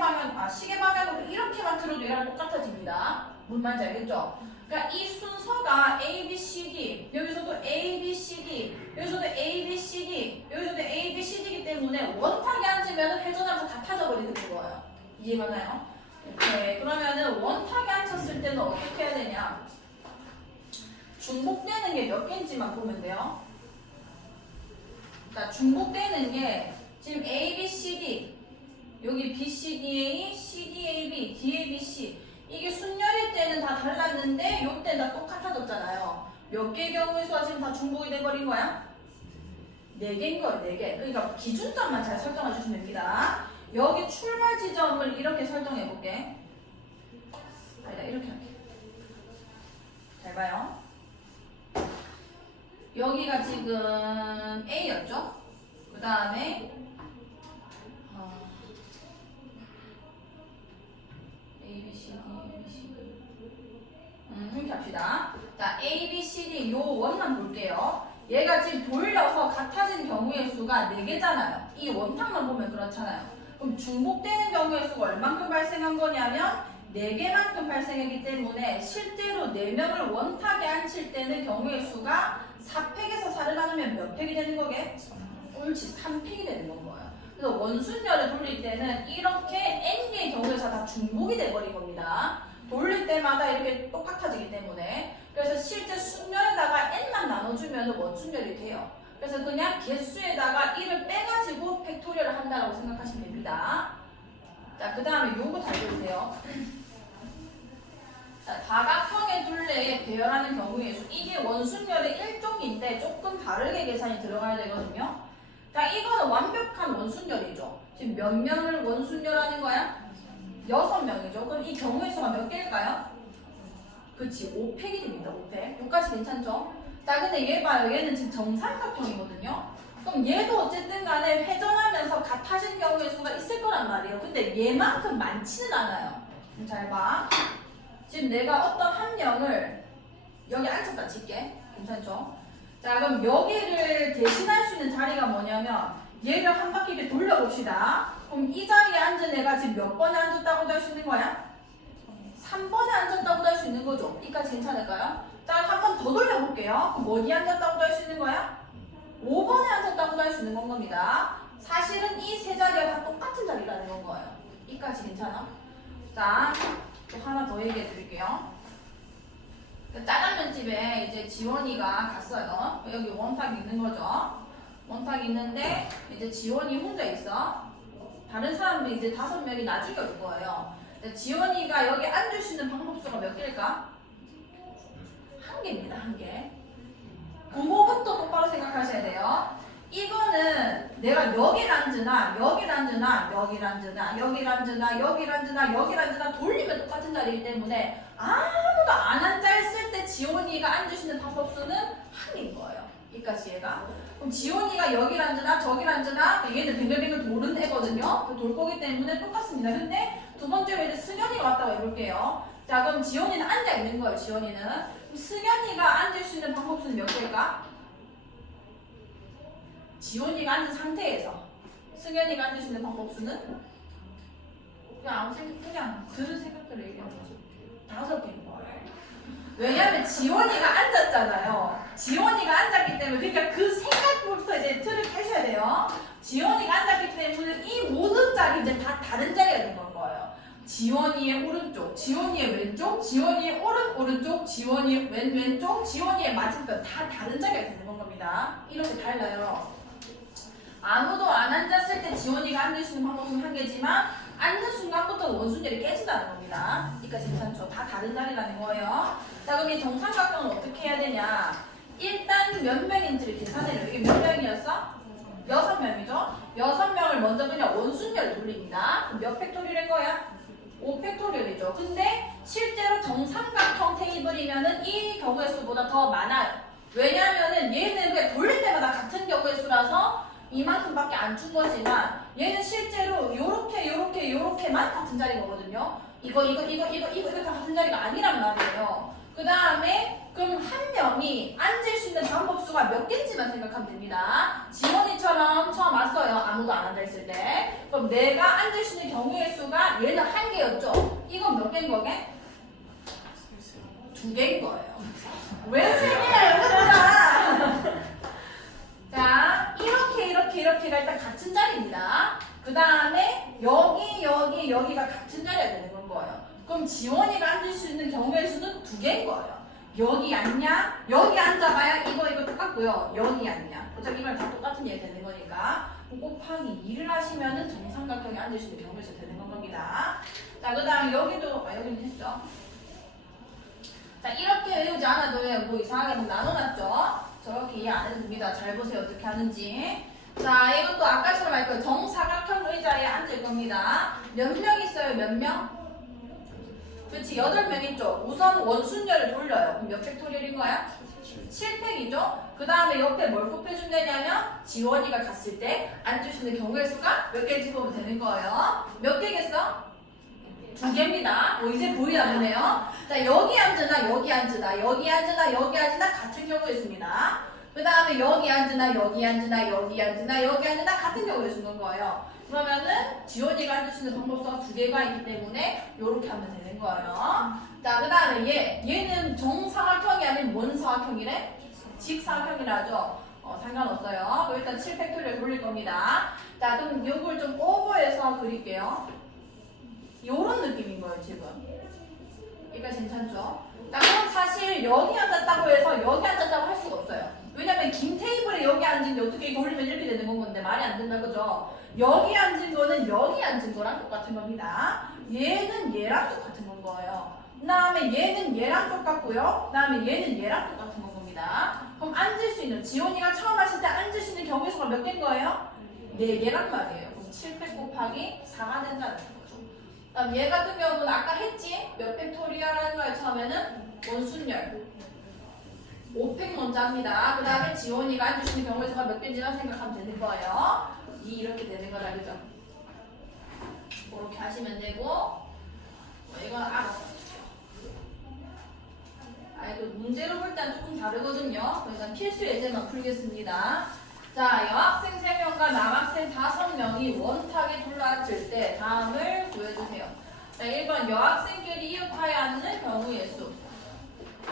방향으로 이렇게만 틀어도 얘랑 똑같아집니다. 뭔 말인지 알겠죠? 그러니까 이 순서가 A, B, C, D 여기서도 A, B, C, D 여기서도 A, B, C, D 여기서도 A, B, C, D이기 때문에 원탁에 앉으면 회전하면서 다 타져버리는 거예요. 이해가 나요? 오케이. 그러면은 원탁에 앉혔을 때는 어떻게 해야 되냐? 중복되는 게 몇 개인지만 보면 돼요. 자, 중복되는 게 지금 A, B, C, D 여기 B, C, D, A, C, D, A, B, D, A, B, C 이게 순열일 때는 다 달랐는데 요때는 다 똑같아졌잖아요. 몇 개의 경우의 수가 지금 다 중복이 돼버린 거야? 4개인 거예요. 4개. 그러니까 기준점만 잘 설정해 주시면 됩니다. 여기 출발 지점을 이렇게 설정해 볼게. 아니다, 이렇게 할게. 잘 봐요. 여기가 지금 A였죠? 그 다음에 A, B, C, D, A, B, C, D 이렇게 합시다. 자, A, B, C, D 요 원만 볼게요. 얘가 지금 돌려서 같아진 경우의 수가 4개잖아요. 이 원탁만 보면 그렇잖아요. 그럼 중복되는 경우의 수가 얼만큼 발생한 거냐면 4개만큼 발생했기 때문에 실제로 4명을 원탁에 앉힐 때는 경우의 수가 4팩에서 4를 나누면 몇 팩이 되는 거게? 옳지, 3팩이 되는 건 거예요. 그래서 원순열을 돌릴 때는 이렇게 n개의 경우에서 다 중복이 돼버린 겁니다. 돌릴 때마다 이렇게 똑같아지기 때문에. 그래서 실제 순열에다가 n만 나눠주면 원순열이 돼요. 그래서 그냥 개수에다가 1을 빼가지고 팩토리얼을 한다고 생각하시면 됩니다. 자, 그 다음에 요거 잘 보세요. 자, 다각형의 둘레에 배열하는 경우의 수. 이게 원순열의 일종인데 조금 다르게 계산이 들어가야 되거든요. 자, 이거는 완벽한 원순열이죠. 지금 몇 명을 원순열하는 거야? 6명이죠. 그럼 이 경우의 수가 몇 개일까요? 그치, 5팩이 됩니다. 5팩. 여기까지 괜찮죠? 자, 근데 얘 봐요. 얘는 지금 정삼각형이거든요. 그럼 얘도 어쨌든 간에 회전하면서 같아진 경우의 수가 있을 거란 말이에요. 근데 얘만큼 많지는 않아요. 잘 봐. 지금 내가 어떤 한 명을 여기 앉혔다 칠게. 괜찮죠? 자, 그럼 여기를 대신할 수 있는 자리가 뭐냐면 얘를 한 바퀴 이렇게 돌려봅시다. 그럼 이 자리에 앉은 애가 지금 몇 번에 앉았다고도 할 수 있는 거야? 3번에 앉았다고도 할 수 있는 거죠. 이까지 괜찮을까요? 자, 한 번 더 돌려볼게요. 그럼 어디 앉았다고도 할 수 있는 거야? 5번에 앉았다고도 할 수 있는 건 겁니다. 사실은 이 세 자리가 다 똑같은 자리라는 건 거예요. 이까지 괜찮아? 자, 또 하나 더 얘기해 드릴게요. 짜장면 집에 이제 지원이가 갔어요. 여기 원탁이 있는 거죠. 원탁이 있는데 이제 지원이 혼자 있어. 다른 사람들 이제 5명이 나중에 올 거예요. 지원이가 여기 앉을 수 있는 방법수가 몇 개일까? 1개입니다. 1개. 그거부터 똑바로 생각하셔야 돼요. 이거는 내가 여길 앉으나 여길 앉으나 여길 앉으나 여길 앉으나 여길 앉으나 여길 앉으나 돌리면 똑같은 자리이기 때문에 아무도 안 앉아있을 때 지원이가 앉을 수 있는 방법수는 1개인 거예요. 이까지 얘가. 그럼 지원이가 여길 앉으나 저길 앉으나 얘는 뱅글뱅글 도는 애거든요. 돌 거기 때문에 똑같습니다. 근데 두 번째로 이제 승현이가 왔다고 해볼게요. 자, 그럼 지원이는 앉아있는 거예요. 지원이는. 그럼 승현이가 앉을 수 있는 방법수는 몇 개일까? 지원이가 앉은 상태에서 승현이가 앉을 수 있는 방법수는 그냥 아무 생각, 그냥 드는 생각대로 얘기하는 거죠. 5개인 거예요. 왜냐면 지원이가 앉았잖아요. 지원이가 앉았기 때문에, 그러니까 그 생각부터 이제 틀을 깨셔야 돼요. 지원이가 앉았기 때문에 이 모든 자리 이제 다 다른 자리가 된 거예요. 지원이의 오른쪽, 지원이의 왼쪽, 지원이의 오른쪽, 지원이의 왼쪽, 지원이의 맞은편 다 다른 자리가 되는 겁니다. 이렇게 달라요. 아무도 안 앉았을 때 지원이가 앉을 수 있는 방법은 1개지만 앉는 순간부터 원순열이 깨진다는 겁니다. 그러니까 괜찮죠? 다 다른 자리라는 거예요. 자, 그럼 이 정삼각형은 어떻게 해야 되냐? 일단 몇 명인지를 계산해요. 이게 몇 명이었어? 6명이죠? 6명을 먼저 그냥 원순열을 돌립니다. 그럼 몇 팩토리얼인 거야? 5팩토리얼이죠. 근데 실제로 정삼각형 테이블이면은 이 경우의 수보다 더 많아요. 왜냐면은 얘는 그냥 돌릴 때마다 같은 경우의 수라서 이만큼밖에 안 준 거지만 얘는 실제로 요렇게만 같은 자리인 거거든요. 이거 다 같은 자리가 아니란 말이에요. 그 다음에 그럼 한 명이 앉을 수 있는 방법수가 몇 개인지만 생각하면 됩니다. 지원이처럼 처음 왔어요. 아무도 안 앉아있을 때. 그럼 내가 앉을 수 있는 경우의 수가 얘는 1개였죠. 이건 몇 개인 거게? 2개인 거예요. 왜 3개야 여러분들아? 자, 이렇게가 일단 같은 자리입니다. 그 다음에 여기가 같은 자리가 되는 건 거예요. 그럼 지원이가 앉을 수 있는 경우의 수는 2개인 거예요. 여기 앉냐? 여기 앉아봐야 이거 똑같고요. 여기 앉냐? 어차피 이걸 다 똑같은 얘기 되는 거니까 곱하기 2를 하시면은 정삼각형에 앉을 수 있는 경우의 수 되는 겁니다. 자, 그 다음에 여기는 했죠. 자, 이렇게 외우지 않아도 뭐 이상하게 뭐 나눠놨죠? 저렇게 이해 안 해도 됩니다. 잘 보세요. 어떻게 하는지. 자, 이것도 아까처럼 할 거예요. 정사각형 의자에 앉을 겁니다. 몇 명 있어요? 몇 명? 그렇지, 8명 있죠. 우선 원순열을 돌려요. 그럼 몇 팩토리얼인 거야? 7팩이죠. 그 다음에 옆에 뭘 곱해준다냐면 지원이가 갔을 때 앉을 수 있는 경우의 수가 몇 개인지 보면 되는 거예요. 몇 개겠어? 2개입니다. 이제 보이나 보네요. 자, 여기 앉으나 여기 앉으나 여기 앉으나 여기 앉으나 같은 경우의 수입니다. 그 다음에 여기 앉으나 여기 앉으나 여기 앉으나 여기 앉으나 같은 경우의 수인 거예요. 그러면은 지원이가 앉을 수 있는 방법수가 2개가 있기 때문에 이렇게 하면 되는 거예요. 자, 그 다음에 얘는 정사각형이 아닌 뭔 사각형이래? 직사각형이라죠. 상관없어요. 그럼 일단 7팩토리얼 돌릴 겁니다. 자, 그럼 이걸 좀 오버해서 그릴게요. 요런 느낌인 거예요, 지금. 여기까지 괜찮죠? 자, 그럼 사실 여기 앉았다고 해서 여기 앉았다고 할 수가 없어요. 왜냐면 긴 테이블에 여기 앉은데 어떻게 돌리면 이렇게 되는 건데 말이 안 된다, 그죠? 여기 앉은 거는 여기 앉은 거랑 똑같은 겁니다. 얘는 얘랑 똑같은 건 거예요. 그 다음에 얘는 얘랑 똑같고요. 그 다음에 얘는 얘랑 똑같은 건 겁니다. 그럼 앉을 수 있는, 지원이가 처음 하실 때 앉을 수 있는 경우의 수가 몇 개인 거예요? 4개란 말이에요. 그럼 700 곱하기 4가 된다는 거죠. 그다음 얘 같은 경우는 아까 했지? 몇 팩토리얼하는 거예요? 처음에는 원순열 5팩 먼저 합니다. 그 다음에 지원이가 앉을 수 있는 경우의 수가 몇 개인지만 생각하면 되는 거예요. 이렇게 되는 거다, 그죠? 그렇게 하시면 되고 이건 알아서 그 문제로 볼 때는 조금 다르거든요. 그러니까 필수 예제만 풀겠습니다. 자, 여학생 3명과 남학생 5명이 원탁에 둘러앉을 때 다음을 구해주세요. 자, 1번 여학생끼리 이웃하여 앉는 경우의 수.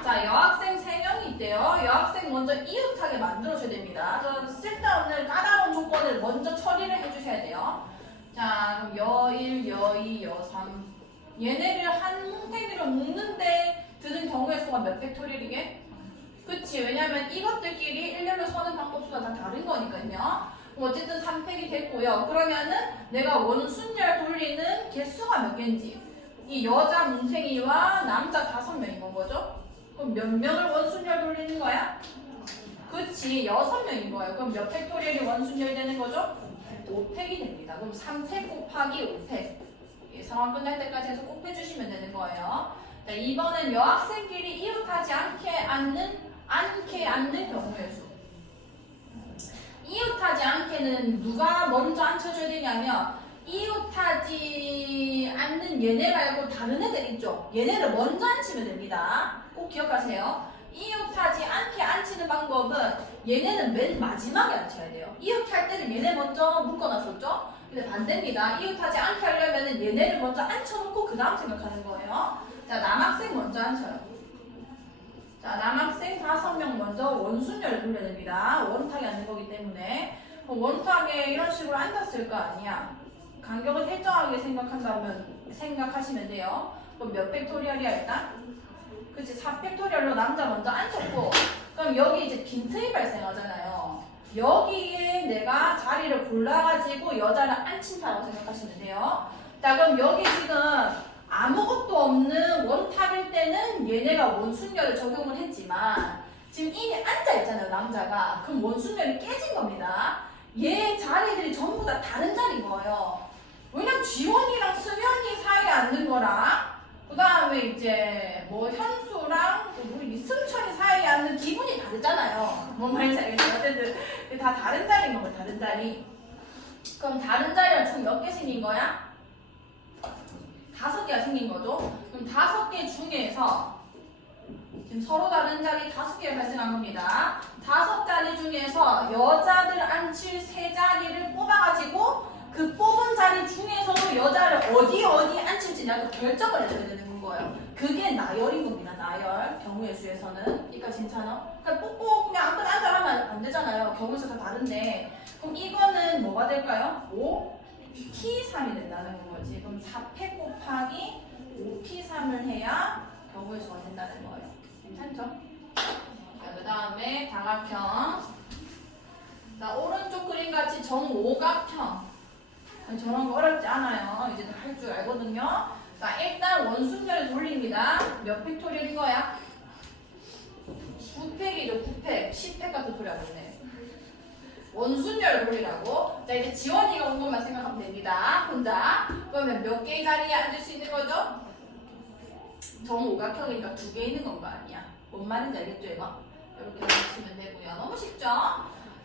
자, 여학생 3명이 있대요. 여학생 먼저 이웃하게 만들어줘야 됩니다. 쓸데없는 까다로운 조건을 먼저 처리를 해주셔야 돼요. 자, 그럼 여1, 여2, 여3 얘네를 한 뭉탱이로 묶는데 드는 경우의 수가 몇 팩토리얼이게? 그치, 왜냐면 이것들끼리 일렬로 서는 방법 수가 다 다른 거니까요. 어쨌든 3팩이 됐고요. 그러면은 내가 원순열 돌리는 개수가 몇 개인지 이 여자 뭉탱이와 남자 5명인 건 거죠? 그럼 몇 명을 원순열 돌리는 거야? 그치, 6명인 거예요. 그럼 몇 팩토리얼이 원순열이 되는 거죠? 5팩이 됩니다. 그럼 3팩 곱하기 5팩 상황 끝날 때까지 해서 꼭 해주시면 되는 거예요. 자, 2번은 여학생끼리 이웃하지 않게 앉는 경우의 수. 이웃하지 않게는 누가 먼저 앉혀줘야 되냐면 이웃하지 않는 얘네 말고 다른 애들 있죠? 얘네를 먼저 앉히면 됩니다. 꼭 기억하세요. 이웃하지 않게 앉히는 방법은 얘네는 맨 마지막에 앉혀야 돼요. 이웃할 때는 얘네 먼저 묶어놨었죠? 근데 반대입니다. 이웃하지 않게 하려면 얘네를 먼저 앉혀놓고 그 다음 생각하는 거예요. 자, 남학생 먼저 앉혀요. 자, 남학생 5명 먼저 원순열을 돌려야 됩니다. 원탁에 앉는 거기 때문에. 원탁에 이런 식으로 앉았을 거 아니야. 간격을 일정하게 생각하시면 돼요. 그럼 몇 팩토리얼이야 일단? 그치, 4팩토리얼로 남자 먼저 앉혔고 그럼 여기 이제 빈틈이 발생하잖아요. 여기에 내가 자리를 골라가지고 여자를 앉힌다고 생각하시면 돼요. 자, 그럼 여기 지금 아무것도 없는 원탑일 때는 얘네가 원순열을 적용을 했지만 지금 이미 앉아있잖아요, 남자가. 그럼 원순열이 깨진 겁니다. 얘 자리들이 전부 다 다른 자리인 거예요. 왜냐면 지원이랑 수면이 사이에 앉는 거랑 그 다음에 이제 뭐 현수랑 우리 승천이 사이에 앉는 기분이 다르잖아요. 뭔 말인지 알겠죠? 어쨌든 다 다른 자리인 거예요, 다른 자리. 그럼 다른 자리가 총 몇 개 생긴 거야? 5개가 생긴 거죠. 그럼 5개 중에서 지금 서로 다른 자리 5개가 발생한 겁니다. 5자리 중에서 여자들 앉힐 3자리를 뽑아가지고 그 뽑은 자리 중에서도 여자를 어디 앉힐지 내가 결정을 해줘야 되는 거예요. 그게 나열인 겁니다. 나열. 경우의 수에서는. 그러니까 괜찮아? 그냥 뽑고 그냥 아무거나 앉아라면 안 되잖아요. 경우의 수 다 다른데. 그럼 이거는 뭐가 될까요? 5P3이 된다는 거지. 그럼 4팩 곱하기 5P3을 해야 경우의 수가 된다는 거예요. 괜찮죠? 자, 그 다음에 다각형. 자, 오른쪽 그림 같이 정오각형. 저런 거 어렵지 않아요. 이제 다 할 줄 알거든요. 자, 일단 원순열 돌립니다. 몇 팩토리얼인 거야? 9팩이죠, 9팩. 10팩 같은 소리 하고 있네. 원순열 돌리라고. 자, 이제 지원이가 온 것만 생각하면 됩니다. 혼자. 그러면 몇 개의 자리에 앉을 수 있는 거죠? 정오각형이니까 2개 있는 건 거 아니야. 뭔 말인지 알겠죠, 이거? 이렇게 하시면 되고요. 너무 쉽죠?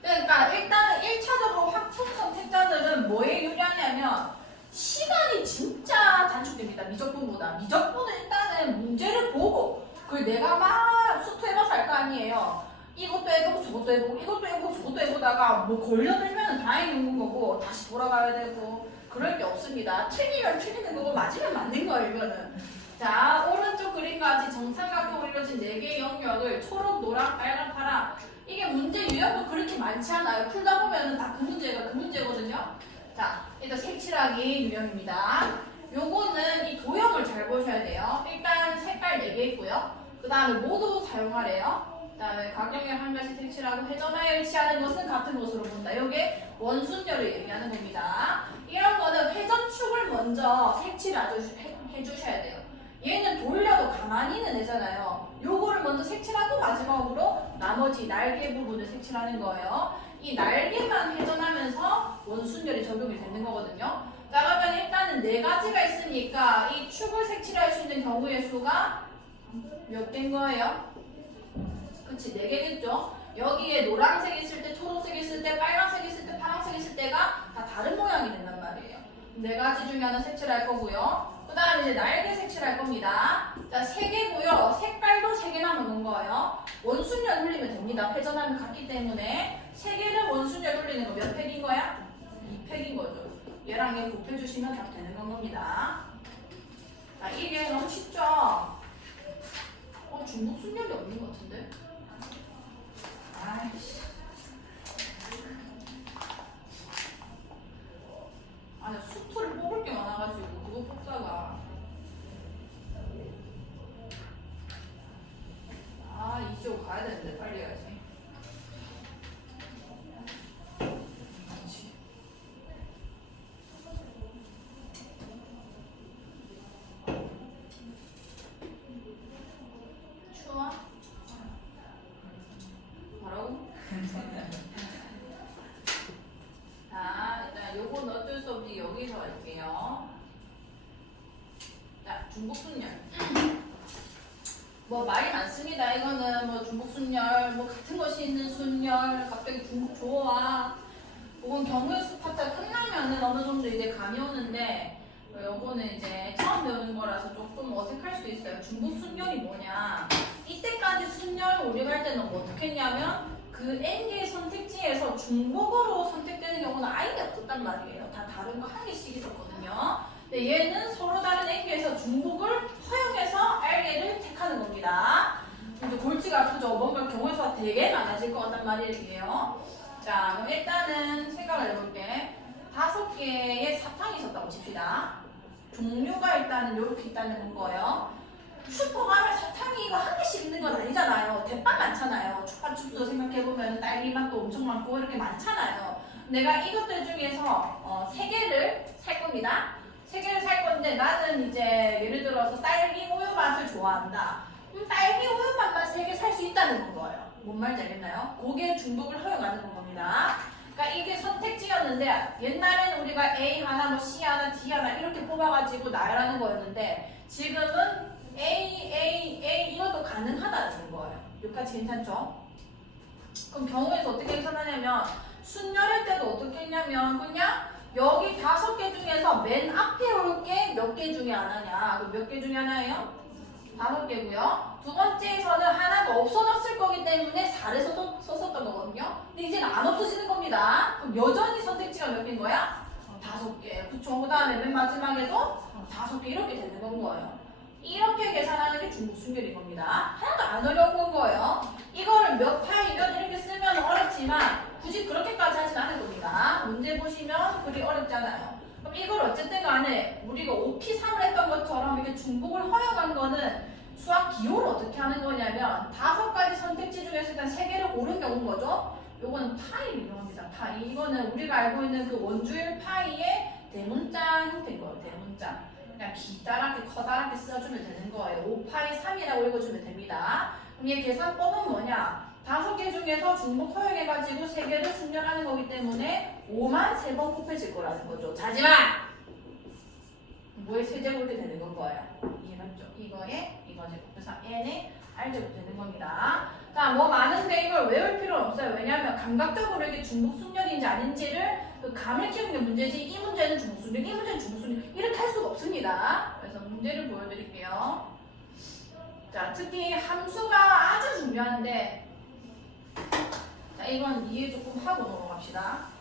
그러니까 일단 1차적으로 확충성 택자들은 뭐에 유리하냐면 시간이 진짜 단축됩니다. 미적분보다. 미적분은 일단은 문제를 보고 그걸 내가 막 수투해봐서 할 거 아니에요. 이것도 해보고 저것도 해보고 이것도 해보고 저것도 해보다가 뭐 걸려들면 다행인 거고 다시 돌아가야 되고 그럴 게 없습니다. 틀리면 틀리는 거고 맞으면 맞는 거예요, 이거는. 자, 오른쪽 그림과 같이 정삼각형으로 이루어진 4개의 영역을 초록, 노랑, 빨강, 파랑 이게 문제 유형은 그렇게 많지 않아요. 풀다 보면은 다 그 문제가 그 문제거든요. 자, 일단 색칠하기 유형입니다. 요거는 이 도형을 잘 보셔야 돼요. 일단 색깔 4개 있고요. 그 다음에 모두 사용하래요. 그 다음에 각형의 한 가지 색칠하고 회전하여 일치하는 것은 같은 것으로 본다. 이게 원순열을 얘기하는 겁니다. 이런 거는 회전축을 먼저 해주셔야 돼요. 얘는 돌려도 가만히는 되잖아요. 요거를 먼저 색칠하고 마지막으로 나머지 날개 부분을 색칠하는 거예요. 이 날개만 회전하면서 원순열이 적용이 되는 거거든요. 자, 그러면 일단은 4가지가 있으니까 이 축을 색칠할 수 있는 경우의 수가 몇 개인 거예요? 그치, 4개겠죠? 여기에 노란색 있을 때, 초록색 있을 때, 빨간색 있을 때, 파란색 있을 때가 다 다른 모양이 된단 말이에요. 4가지 중에 하나 색칠할 거고요. 그 다음에 이제 날개 색칠할 겁니다. 자, 3개고요. 색깔도 3개 남은 거예요. 원순열 돌리면 됩니다. 회전하면 같기 때문에 3개를 원순열 돌리는 거 몇 팩인 거야? 2팩인 거죠. 얘랑 얘 곱해주시면 다 되는 겁니다. 자, 이게 너무 쉽죠? 중복 순열이 없는 것 같은데? 아이씨. 아니, 수트를 뽑을 게 많아가지고 그거 뽑다가 이쪽으로 가야 되는데 빨리 가야지. 그렇지. 추워? 뭐라고? 자, 일단 요건 어쩔 수 없이 여기서 할게요. 자, 중복순열. 뭐 말이 많습니다. 이거는 뭐 중복순열, 뭐 같은 것이 있는 순열, 갑자기 중복 조어와 그건 경우의 수 파트 끝나면은 어느 정도 이제 감이 오는데 요거는 이제 처음 배우는 거라서 조금 어색할 수도 있어요. 중복순열이 뭐냐? 이때까지 순열 우리가 할 때는 어떻게 했냐면 그 N개의 선택지에서 중복으로 선택되는 경우는 아예 없었단 말이에요. 다 다른 거 한 개씩 있었거든요. 근데 얘는 서로 다른 N개에서 중복을 허용해서 R개를 택하는 겁니다. 이제 골치가 아프죠. 뭔가 경우의 수가 되게 많아질 것 같단 말이에요. 자, 그럼 일단은 생각을 해볼게. 5개의 사탕이 있었다고 칩시다. 종류가 일단은 이렇게 있다는 거예요. 슈퍼 가면 사탕이 이거 한 개씩 있는 건 아니잖아요. 대빵 많잖아요. 추파춥스 생각해보면 딸기 맛도 엄청 많고 이렇게 많잖아요. 내가 이것들 중에서 3개를 살 겁니다. 3개를 살 건데 나는 이제 예를 들어서 딸기 우유 맛을 좋아한다. 그럼 딸기 우유 맛만 3개 살 수 있다는 거예요. 뭔 말인지 알겠나요? 그게 중복을 허용하는 겁니다. 그러니까 이게 선택지였는데 옛날에는 우리가 A 하나, 뭐 C 하나, D 하나 이렇게 뽑아가지고 나열하는 거였는데 지금은 A 이것도 가능하다는 거예요. 여기까지 괜찮죠? 그럼 경우에서 어떻게 계산하냐면 순열할 때도 어떻게 했냐면 그냥 여기 5개 중에서 맨 앞에 올 게 몇 개 중에 하나냐? 그럼 몇 개 중에 하나예요? 5개고요. 두 번째에서는 하나가 없어졌을 거기 때문에 4에서 썼었던 거거든요. 근데 이제는 안 없어지는 겁니다. 그럼 여전히 선택지가 몇 개인 거야? 5개. 그쵸? 그 다음에 맨 마지막에도 5개 이렇게 되는 건 거예요. 이렇게 계산하는 게 중복순열인 겁니다. 하나도 안 어려운 건 거예요. 이거를 몇 파이면 이렇게 쓰면 어렵지만 굳이 그렇게까지 하진 않을 겁니다. 문제 보시면 그리 어렵잖아요. 그럼 이걸 어쨌든 간에 우리가 5P3을 했던 것처럼 이렇게 중복을 허용한 거는 수학 기호를 어떻게 하는 거냐면 5가지 선택지 중에서 일단 3개를 고른 경우인 거죠. 요거는 파이를 이용합니다. 파이. 이거는 우리가 알고 있는 그 원주율 파이의 대문자 형태인 거예요. 대문자. 그냥 기다랗게 커다랗게 써주면 되는 거예요. 5파이 3이라고 읽어주면 됩니다. 그럼 얘 계산법은 뭐냐? 5개 중에서 중복 허용해가지고 3개를 순열하는 거기 때문에 5만 3번 곱해질 거라는 거죠. 자지마! 뭐의 세제곱 이렇게 되는 건 거예요. 이해맞죠? 이거에 이거제곱. 그래서 n의 r제곱 되는 겁니다. 자, 뭐 많은데 이걸 외울 필요는 없어요. 왜냐하면 감각적으로 이게 중복 순열인지 아닌지를 그 감을 키우는 게 문제지 이 문제는 중복 순열, 이 문제는 중복 순열 이렇게 할 수가 없습니다. 그래서 문제를 보여드릴게요. 자, 특히 함수가 아주 중요한데 자, 이건 이해 조금 하고 넘어갑시다.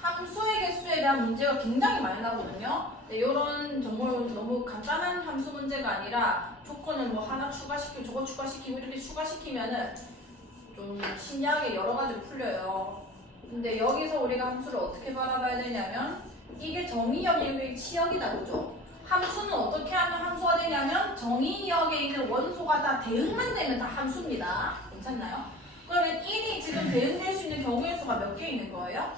함수의 개수에 대한 문제가 굉장히 많이 나거든요. 네, 이런 정말 너무 간단한 함수 문제가 아니라 조건을 뭐 하나 추가시키고 저거 추가시키고 이렇게 추가시키면은 좀 신기하게 여러 가지로 풀려요. 근데 여기서 우리가 함수를 어떻게 바라봐야 되냐면 이게 정의역이 치역이다 그죠? 함수는 어떻게 하면 함수가 되냐면 정의역에 있는 원소가 다 대응만 되면 다 함수입니다. 괜찮나요? 그러면 1이 지금 대응될 수 있는 경우의 수가 몇 개 있는 거예요?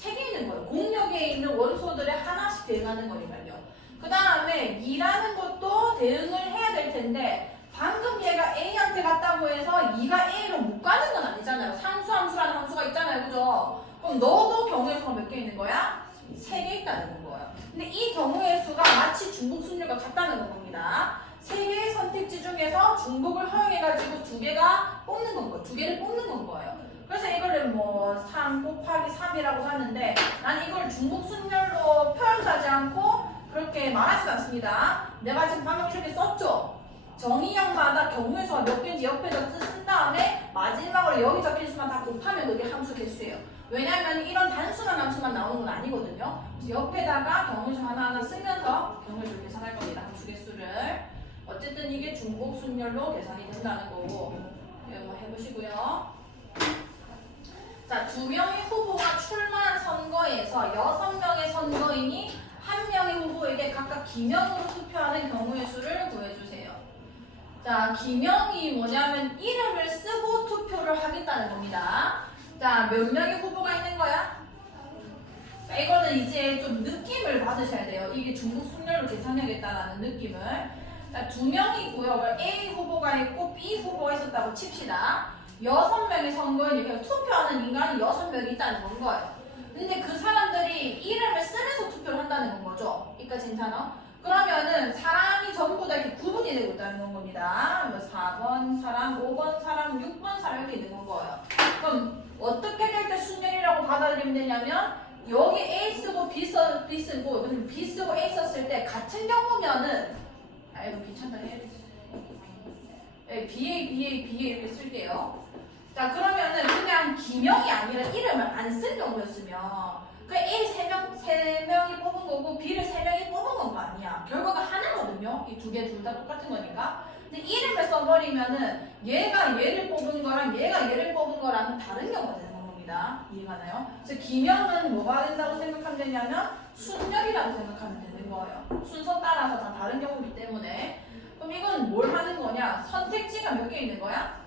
3개 있는 거예요. 공역에 있는 원소들에 하나씩 대응하는 거니까요. 그 다음에 2라는 것도 대응을 해야 될 텐데 방금 얘가 A한테 갔다고 해서 2가 A로 못 가는 건 아니잖아요. 상수함수라는 함수가 있잖아요. 그죠? 그럼 너도 경우의 수가 몇 개 있는 거야? 3개 있다는 거예요. 근데 이 경우의 수가 마치 중복 순열과 같다는 겁니다. 3개의 선택지 중에서 중복을 허용해가지고 2개가 뽑는 건 거예요. 2개를 뽑는 건 거예요. 그래서 이거를 뭐 3 곱하기 3이라고 하는데 난 이걸 중복 순열로 표현하지 않고 그렇게 말하지도 않습니다. 내가 지금 방금 이렇게 썼죠? 정의역마다 경우의 수가 몇 개인지 옆에다 쓴 다음에 마지막으로 여기 적힌 수만 다 곱하면 그게 함수 개수예요. 왜냐하면 이런 단순한 함수만 나오는 건 아니거든요. 그래서 옆에다가 경우의 수 하나하나 쓰면서 경우의 수를 계산할 겁니다. 함수 개수를. 어쨌든 이게 중복 순열로 계산이 된다는 거고 이거 한번 해보시고요. 자, 2명의 후보가 출마한 선거에서 6명의 선거인이 1명의 후보에게 각각 기명으로 투표하는 경우의 수를 구해주세요. 자, 기명이 뭐냐면 이름을 쓰고 투표를 하겠다는 겁니다. 자, 몇 명의 후보가 있는 거야? 자, 이거는 이제 좀 느낌을 받으셔야 돼요. 이게 중복 순열로 계산하겠다는 느낌을. 자, 2명이고요. A 후보가 있고 B 후보가 있었다고 칩시다. 6명의 선거인이 그냥 투표하는 인간이 6명이 있다는 건 거예요. 근데 그 사람들이 이름을 쓰면서 투표를 한다는 건 거죠. 여기까지 괜찮아? 그러면은 사람이 전부 다 이렇게 구분이 되고 있다는 건 겁니다. 4번 사람, 5번 사람, 6번 사람 이렇게 있는 건 거예요. 그럼 어떻게 될 때 순열이라고 받아들이면 되냐면 여기 A 쓰고 B 쓰고 B 쓰고 A 썼을 때 같은 경우면은 이거 귀찮다 해야겠지. BA 이렇게 쓸게요. 자, 그러면은 그냥 기명이 아니라 이름을 안 쓴 경우였으면 그 A 3명이 뽑은 거고 B를 3명이 뽑은 건 거 아니야. 결과가 하나거든요. 이 2개 둘 다 똑같은 거니까. 근데 이름을 써버리면은 얘가 얘를 뽑은 거랑 얘가 얘를 뽑은 거랑은 다른 경우가 되는 겁니다. 이해가나요? 그래서 기명은 뭐가 된다고 생각하면 되냐면 순열이라고 생각하면 되는 거예요. 순서 따라서 다 다른 경우이기 때문에. 그럼 이건 뭘 하는 거냐? 선택지가 몇 개 있는 거야?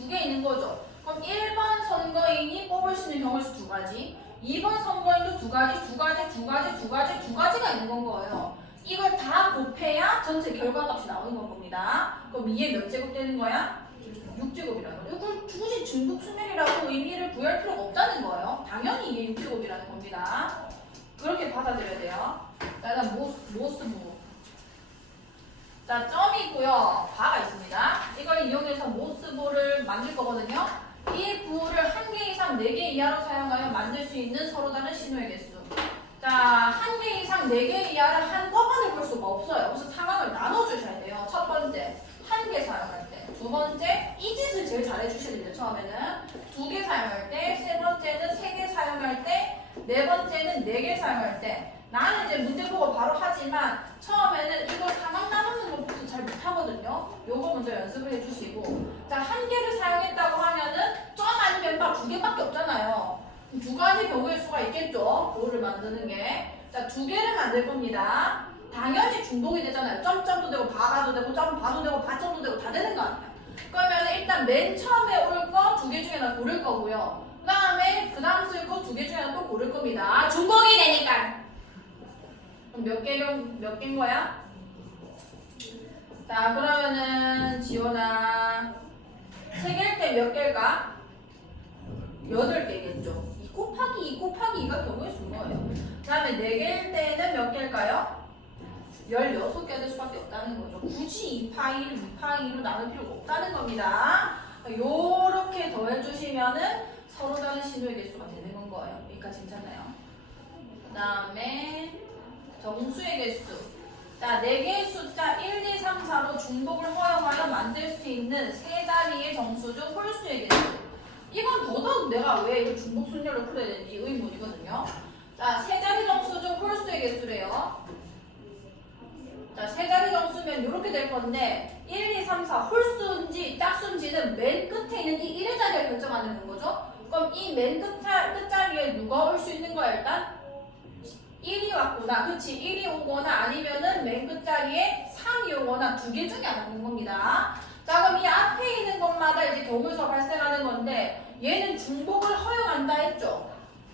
2개 있는 거죠. 그럼 1번 선거인이 뽑을 수 있는 경우의 수 2가지, 2번 선거인도 2가지가 있는 건 거예요. 이걸 다 곱해야 전체 결과값이 나오는 건 겁니다. 그럼 2에 몇 제곱 되는 거야? 6제곱이라는 거예요. 이걸 굳이 중복 순열이라고 의미를 부여할 필요가 없다는 거예요. 당연히 이게 6제곱이라는 겁니다. 그렇게 받아들여야 돼요. 자, 일단 모스부. 자, 점이 있고요. 바가 있습니다. 이걸 이용해서 모스부를 만들 거거든요. 이 부호를 1개 이상 4개 이하로 사용하여 만들 수 있는 서로 다른 신호의 개수. 자, 1개 이상 4개 이하를 한꺼번에 볼 수가 없어요. 그래서 상황을 나눠주셔야 돼요. 첫 번째, 1개 사용할 때. 두 번째, 이 짓을 제일 잘 해주셔야 돼요. 처음에는 2개 사용할 때, 세 번째는 3개 사용할 때, 네 번째는 4개 사용할 때. 나는 이제 문제 보고 바로 하지만 처음에는 이거 상황 나누는 것부터 잘 못하거든요. 요거 먼저 연습을 해주시고, 자, 1개를 사용했다고 하면은 점 아니면 막 2개밖에 없잖아요. 2가지 경우의 수가 있겠죠. 그거를 만드는 게. 자, 2개를 만들 겁니다. 당연히 중복이 되잖아요. 점점도 되고 바가도 되고 점 바도 되고 바점도 되고 다 되는 거 아니야. 그러면 일단 맨 처음에 올 거 2개 중에 하나 고를 거고요. 그 다음 쓸 거 2개 중에 하나 또 고를 겁니다. 중복이 되니까. 그럼 몇 개인 거야? 자, 그러면은 지원아 3개일 때 몇 개일까? 8개겠죠. 2 곱하기 2가 경우의 수인 거예요. 그 다음에 4개일 때는 몇 개일까요? 16개 될 수밖에 없다는 거죠. 굳이 2파이로 나눌 필요가 없다는 겁니다. 요렇게 더해주시면은 서로 다른 신호의 개수가 되는 건 거예요. 여기까지 괜찮나요? 그 다음에 정수의 개수. 자, 4개의 숫자 1, 2, 3, 4로 중복을 허용하여 만들 수 있는 3자리의 정수 중 홀수의 개수. 이건 더더욱 내가 왜 이걸 중복 순열로 풀어야 되는지 의문이거든요. 자, 3자리 정수 중 홀수의 개수래요. 자, 3자리 정수 홀수면 이렇게 될 건데 1, 2, 3, 4 홀수인지 짝수인지는 맨 끝에 있는 이 1의 자리가 결정하는 거죠. 그럼 이 맨 끝자리에 누가 올 수 있는 거야 일단? 1이 왔구나. 그치? 1이 오거나 아니면은 맨 끝자리에 3이 오거나 두 개 중에 하나인 겁니다. 자 그럼 이 앞에 있는 것마다 이제 경우에서 발생하는 건데 얘는 중복을 허용한다 했죠.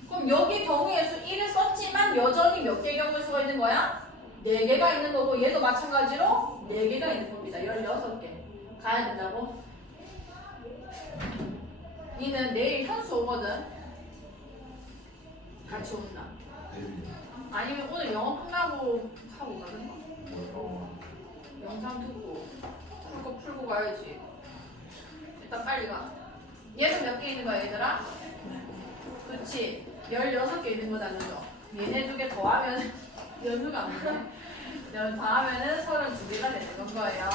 그럼 여기 경우의 수 1을 썼지만 여전히 몇 개 경우의 수가 있는 거야? 4개가 있는 거고 얘도 마찬가지로 4개가 있는 겁니다. 16개 가야 된다고? 니는 내일 현수 오거든? 같이 온다. 아니면 오늘 영어 끝나고 하고 가는 거? 영상 듣고 풀고 가야지. 일단 빨리 가. 얘는 몇 개 있는 거야 얘들아? 그치? 16개 있는 거다 그죠? 얘네 2개 더하면 연수가 안 되네. 더하면은 32개가 되는 거예요.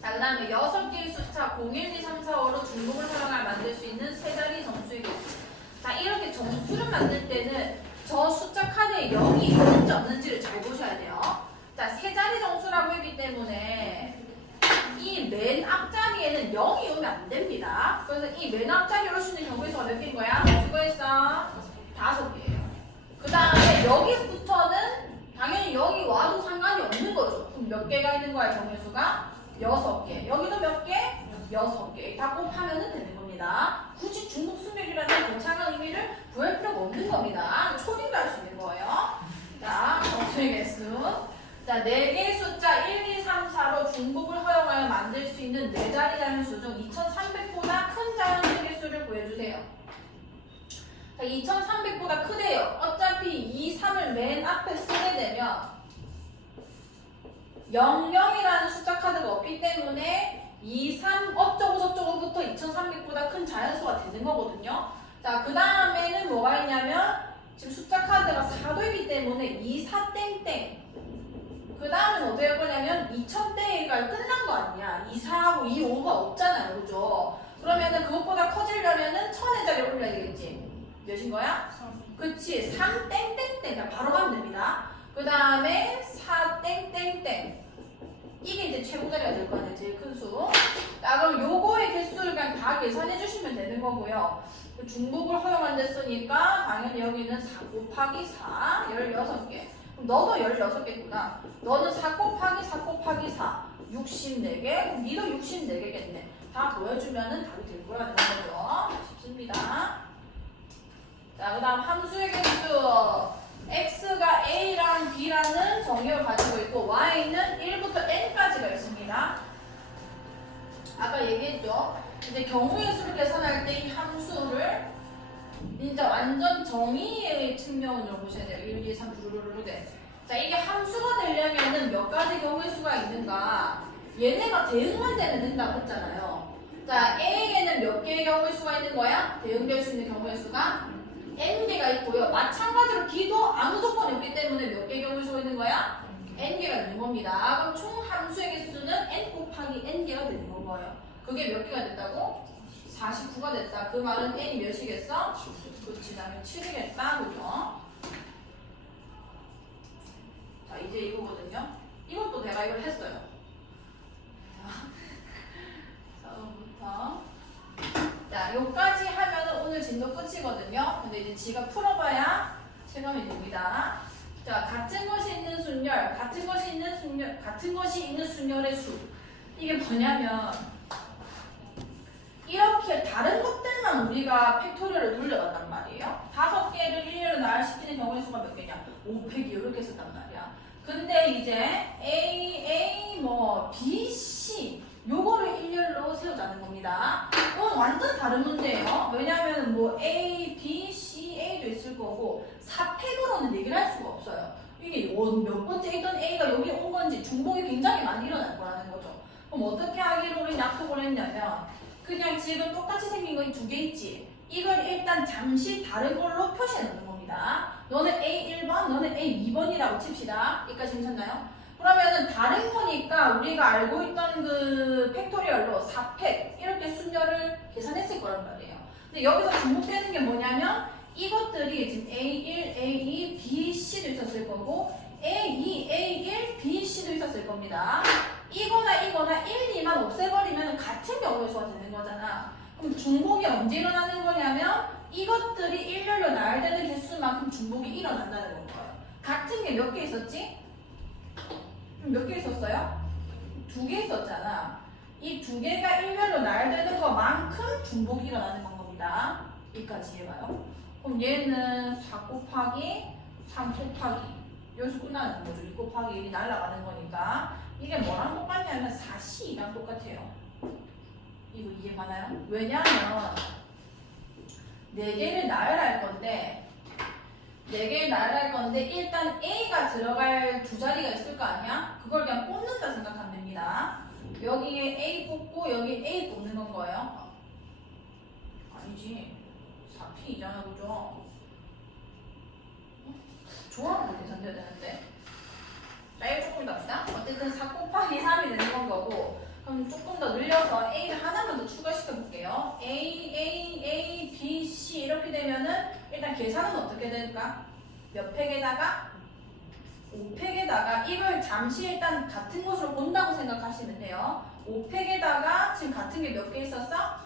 자, 그 다음에 6개의 숫자 0, 1, 2, 3, 4, 5로 중복을 활용하여 만들 수 있는 세 자리 정수의 개수. 자, 이렇게 정수를 만들 때는 저 숫자 카드에 0이 있는지 없는지를 잘 보셔야 돼요. 자, 세 자리 정수라고 했기 때문에 이 맨 앞자리에는 0이 오면 안 됩니다. 그래서 이 맨 앞자리에 올 수 있는 경우의 수가 몇 개인 거야? 수고했어. 5개예요. 그 다음에 여기부터는 당연히 여기 와도 상관이 없는 거죠. 그럼 몇 개가 있는 거야, 경우의 수가? 6개. 여기도 몇 개? 6개. 다 곱하면 되는 겁니다. 굳이 중복수멸이라는 거창한 의미를 구할 필요가 없는 겁니다. 초딩도 할 수 있는 거예요. 자, 정수의 개수. 자, 4개의 숫자 1, 2, 3, 4로 중복을 허용하여 만들 수 있는 4자리 자연수 중 2300보다 큰 자연수의 개수를 구해주세요. 자, 2300보다 크대요. 어차피 2, 3을 맨 앞에 쓰게 되면 00이라는 숫자 카드가 없기 때문에 2, 3 어쩌고저쩌고부터 2300보다 큰 자연수가 되는 거거든요. 자, 그 다음에는 뭐가 있냐면 지금 숫자 카드가 4도 있기 때문에 2, 4 땡땡. 그 다음엔 어떻게 할 거냐면 2000대가 끝난 거 아니야. 2, 4하고 2, 5가 없잖아요. 그죠? 그러면은 그것보다 커지려면은 1000의 자리를 올려야 되겠지. 몇인 거야? 3. 그치. 3 땡땡땡. 바로 가면 됩니다. 그 다음에 4 땡땡땡. 이게 이제 최고 자리가 될 거 아니야. 제일 큰 수. 자, 그럼 요거의 개수를 그냥 다 계산해 주시면 되는 거고요. 중복을 허용한댔으니까 당연히 여기는 4 곱하기 4, 16개. 그럼 너도 16개구나. 너는 4 곱하기 4 곱하기 4, 64개. 그럼 니도 64개겠네. 다 더해주면은 답이 될 거라는 거죠. 쉽습니다. 자, 그 다음 함수의 개수. x가 a랑 b라는 정의를 가지고 있고 y는 1부터 n까지가 있습니다. 아까 얘기했죠. 이제 경우의 수를 계산할 때 이 함수를 진짜 완전 정의의 측면으로 보셔야 돼요. 1, 2, 3, 두루루루 돼. 자, 이게 함수가 되려면은 몇 가지 경우의 수가 있는가? 얘네가 대응만 되면 된다고 했잖아요. 자, A에게는 몇 개의 경우의 수가 있는 거야? 대응될 수 있는 경우의 수가 N개가 있고요. 마찬가지로 B도 아무 조건이 없기 때문에 몇 개의 경우의 수가 있는 거야? N개가 있는 겁니다. 그럼 총 함수의 개수는 N 곱하기 N개가 되는 건 거예요. 그게 몇 개가 됐다고? 49가 됐다. 그 말은 N이 몇이겠어? 그렇지. 당연히 7이겠다. 그죠? 자, 이제 이거거든요. 이것도 내가 이걸 했어요. 자, 처음부터. 자, 여기까지 하면 오늘 진도 끝이거든요. 근데 이제 지가 풀어봐야 체감이 됩니다. 자, 같은 것이 있는 순열, 같은 것이 있는 순열의 수. 이게 뭐냐면 이렇게 다른 것들만 우리가 팩토리얼을 돌려봤단 말이에요. 5개를 일렬로 나열시키는 경우의 수가 몇 개냐? 5팩이 이렇게 썼단 말이야. 근데 이제 A, B, C 요거를 일렬로 세우자는 겁니다. 이건 완전 다른 문제예요. 왜냐하면 뭐 A, B, C, A도 있을 거고 4팩으로는 얘기를 할 수가 없어요. 이게 몇 번째 있던 A가 여기 온 건지 중복이 굉장히 많이 일어날 거라는 거죠. 그럼 어떻게 하기로 우리 약속을 했냐면 그냥 지금 똑같이 생긴 거 이 2개 있지? 이걸 일단 잠시 다른 걸로 표시해 놓는 겁니다. 너는 A1번, 너는 A2번이라고 칩시다. 여기까지 괜찮나요? 그러면은 다른 거니까 우리가 알고 있던 그 팩토리얼로 4팩 이렇게 순열을 계산했을 거란 말이에요. 근데 여기서 중복되는 게 뭐냐면 이것들이 지금 A1, A2, B, C도 있었을 거고 A2, A1, B, C C도 있었을 겁니다. 이거나 1, 2만 없애버리면 같은 경우의 수가 되는 거잖아. 그럼 중복이 언제 일어나는 거냐면 이것들이 일렬로 나열되는 개수만큼 중복이 일어난다는 거예요. 같은 게 몇 개 있었지? 몇 개 있었어요? 2개 있었잖아. 이 2개가 일렬로 나열되는 것만큼 중복이 일어나는 방법이다. 여기까지 해봐요. 그럼 얘는 4 곱하기 3 곱하기 여기서 끝나는 거죠. 2 곱하기 1이 날아가는 거니까 이게 뭐랑 똑같냐면 4C2랑 똑같아요. 이거 이해 가나요? 왜냐하면 4개를 나열할 건데 4개를 나열할 건데 일단 A가 들어갈 두 자리가 있을 거 아니야? 그걸 그냥 뽑는다 생각하면 됩니다. 여기에 A 뽑고 여기 A 뽑는 건 거예요. 아니지. 4P이잖아, 그죠? 조합으로 계산돼야 되는데. 자, 이거 조금 더 합시다. 어쨌든 4 곱하기 3이 되는 건 거고, 그럼 조금 더 늘려서 A를 하나만 더 추가시켜 볼게요. A, B, C 이렇게 되면은 일단 계산은 어떻게 될까? 몇 팩에다가? 5팩에다가 이걸 잠시 일단 같은 것으로 본다고 생각하시면 돼요. 5팩에다가 지금 같은 게 몇 개 있었어?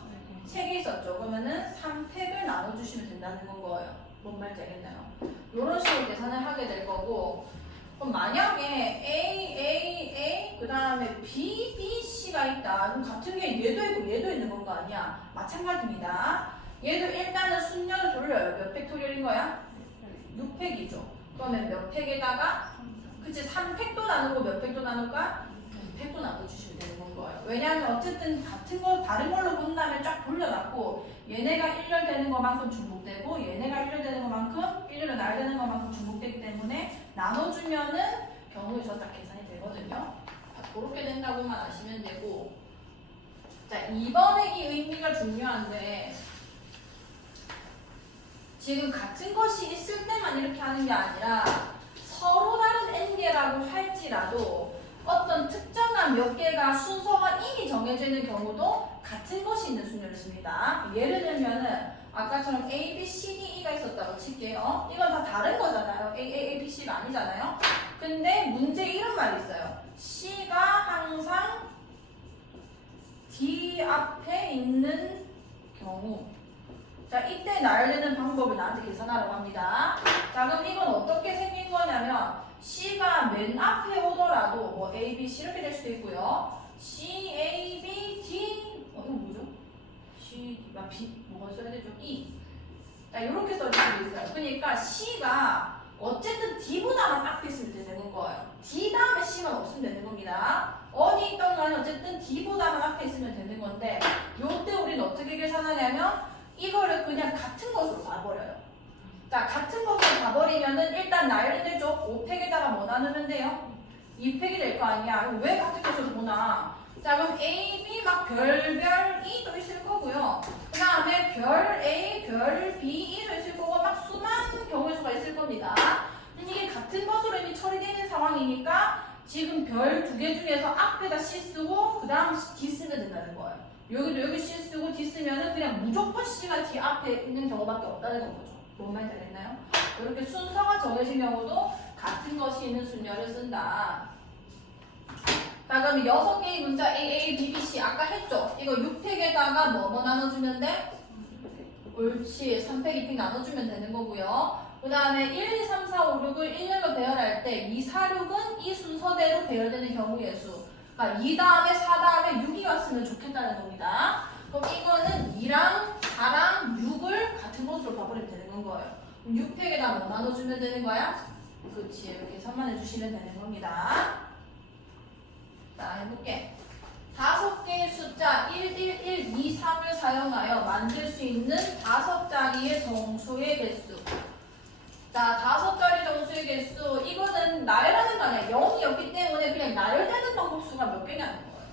3개 있었죠. 그러면은 3팩을 나눠주시면 된다는 건 거예요. 뭔 말인지 알겠나요? 이런 식으로 계산을 하게 될 거고, 그럼 만약에 A, 그 다음에 B, C가 있다. 그럼 같은 게 얘도 있고 얘도 있는 건 거 아니야? 마찬가지입니다. 얘도 일단은 순열을 돌려요. 몇 팩토리얼인 거야? 6팩이죠. 그러면 몇 팩에다가? 그치, 3팩도 나누고 몇 팩도 나눌까? 2팩도 나눠주시면 되는 건 거예요. 왜냐하면 어쨌든 같은 거 다른 걸로 본다면 쫙 돌려놨고 얘네가 1렬 되는 것만큼 중복되고 얘네가 1렬 되는 것만큼 1렬로 나열되는 것만큼 중복되기 때문에 나눠주면은 경우의 수가 딱 계산이 되거든요. 그렇게 된다고만 아시면 되고, 자, 2번의 이 의미가 중요한데 지금 같은 것이 있을 때만 이렇게 하는 게 아니라 서로 다른 n개라고 할지라도 어떤 특정한 몇 개가 순서가 이미 정해져 있는 경우도 같은 것이 있는 순서를 씁니다. 예를 들면은 아까처럼 A, B, C, D, E가 있었다고 칠게요. 이건 다 다른 거잖아요. A, B, C가 아니잖아요. 근데 문제에 이런 말이 있어요. C가 항상 D 앞에 있는 경우. 자, 이때 나열되는 방법을 나한테 계산하라고 합니다. 자, 그럼 이건 어떻게 생긴 거냐면 C가 맨 앞에 오더라도 뭐 A, B, C 이렇게 될 수도 있고요. C, A, B, D 이거 뭐죠? C, B, 뭐가 써야 되죠? E. 자, 이렇게 써줄 수도 있어요. 그러니까 C가 어쨌든 D보다만 앞에 있으면 되는 거예요. D 다음에 C만 없으면 되는 겁니다. 어디 있던 간에 어쨌든 D보다만 앞에 있으면 되는 건데 요때 우리는 어떻게 계산하냐면 이거를 그냥 같은 것으로 봐버려요. 자, 같은 것으로 봐버리면은 일단 나열이 되죠. 5팩에다가 뭐 나누면 돼요? 2팩이 될 거 아니야. 왜 같은 것으로 보나? 자, 그럼 A, B 막 별별 E도 있을 거고요. 그 다음에 별 A, 별 B, E도 있을 거고 막 수많은 경우의 수가 있을 겁니다. 이게 같은 것으로 이미 처리되는 상황이니까 지금 별 2개 중에서 앞에다 C 쓰고 그 다음 D 쓰면 된다는 거예요. 여기도 여기 C 쓰고 D 쓰면은 그냥 무조건 C가 D 앞에 있는 경우밖에 없다는 거죠. 뭔 말인지 알겠나요? 이렇게 순서가 정해진 경우도 같은 것이 있는 순열을 쓴다. 자, 그럼 6개의 문자 A, B, B, C 아까 했죠? 이거 6팩에다가 뭐 나눠주면 돼? 옳지. 3팩, 2팩 나눠주면 되는 거고요. 그 다음에 1, 2, 3, 4, 5, 6을 1렬로 배열할 때 2, 4, 6은 이 순서대로 배열되는 경우의 수. 그러니까 2 다음에 4 다음에 6이 왔으면 좋겠다는 겁니다. 그럼 이거는 2랑 4랑 6을 같은 것으로 봐버리면 되는 건 거예요. 그럼 6팩에다 뭐 나눠주면 되는 거야? 그렇지. 이렇게 계산해주시면 되는 겁니다. 자, 해볼게. 5개의 숫자 1, 1, 1, 2, 3을 사용하여 만들 수 있는 5자리의 정수의 개수. 자, 5자리 정수의 개수. 이거는 나열하는 거 아니야. 0이었기 때문에 그냥 나열되는 방법 수가 몇 개냐는 거예요.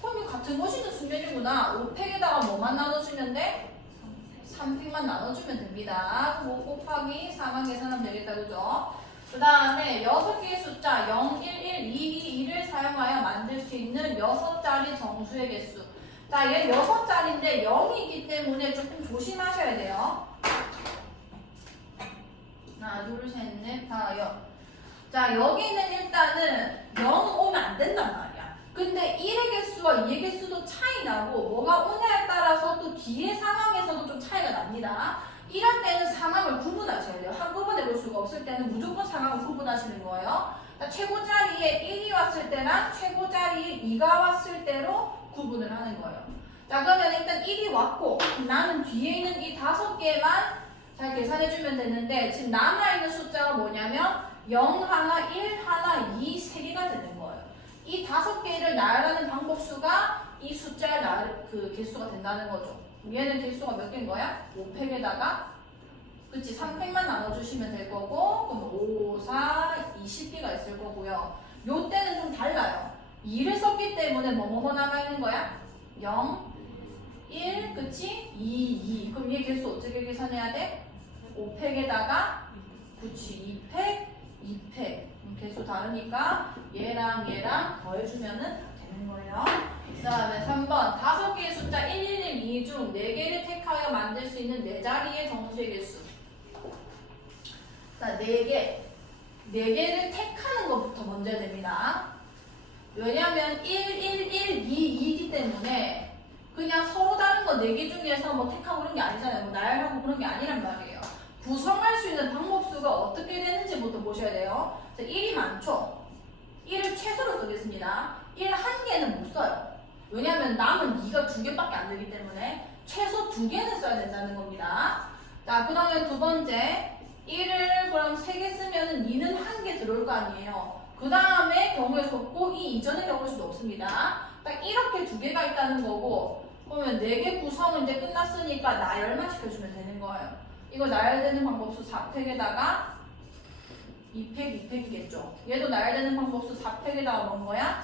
그럼 이거 같은 것이는 순열이구나. 5팩에다가 뭐만 나눠주면 돼? 3팩만 나눠주면 됩니다. 5 곱하기 4만 계산하면 되겠다. 그죠? 그 다음에 6개의 숫자 0, 1, 1, 2, 2, 2를 사용하여 만들 수 있는 6자리 정수의 개수. 자, 얘 6자리인데 0이 있기 때문에 조금 조심하셔야 돼요. 하나, 둘, 셋, 넷, 다, 여. 자, 여기는 일단은 0 오면 안 된단 말이야. 근데 1의 개수와 2의 개수도 차이 나고 뭐가 오냐에 따라서 또 뒤의 상황에서도 좀 차이가 납니다. 이럴 때는 상황을 구분하셔야 돼요. 한꺼번에 볼 수가 없을 때는 무조건 상황을 구분하시는 거예요. 자, 최고 자리에 1이 왔을 때랑 최고 자리에 2가 왔을 때로 구분을 하는 거예요. 자, 그러면 일단 1이 왔고 나는 뒤에 있는 이 5개만 잘 계산해주면 되는데 지금 남아있는 숫자가 뭐냐면 0 하나, 1 하나, 2, 3개가 되는 거예요. 이 5개를 나열하는 방법수가 이 숫자의 그 개수가 된다는 거죠. 얘는 개수가 몇 개인 거야? 5팩에다가 그치 3팩만 나눠주시면 될 거고 그럼 5, 4, 20개가 있을 거고요. 요 때는 좀 달라요. 2를 썼기 때문에 뭐뭐 남아있는 거야? 0, 1, 그치? 2, 2. 그럼 얘 개수 어떻게 계산해야 돼? 5팩에다가 그치 2팩, 2팩. 개수 다르니까 얘랑 더해주면은 되는 거예요. 그 다음에 3번 5개의 숫자 1, 1, 1, 2 중 4개를 택하여 만들 수 있는 4자리의 정수의 개수. 자, 4개. 4개를 택하는 것부터 먼저 해야 됩니다. 왜냐면 1, 1, 1, 2, 2이기 때문에 그냥 서로 다른 거 4개 중에서 뭐 택하고 그런 게 아니잖아요. 뭐 나열하고 그런 게 아니란 말이에요. 구성할 수 있는 방법수가 어떻게 되는지부터 보셔야 돼요. 자, 1이 많죠? 1을 최소로 쓰겠습니다. 1 한 개는 못 써요. 왜냐면 남은 2가 2개밖에 안 되기 때문에 최소 2개는 써야 된다는 겁니다. 자, 그 다음에 두 번째 1을 그럼 3개 쓰면은 2는 한 개 들어올 거 아니에요. 그 다음에 경우에 수 없고 이 이전의 경우에 수도 없습니다. 딱 이렇게 2개가 있다는 거고 그러면 4개 구성은 이제 끝났으니까 나열만 시켜주면 되는 거예요. 이거 나열되는 방법수 4팩에다가 2팩, 2팩이겠죠. 얘도 나열되는 방법수 4팩에다가 뭔 거야?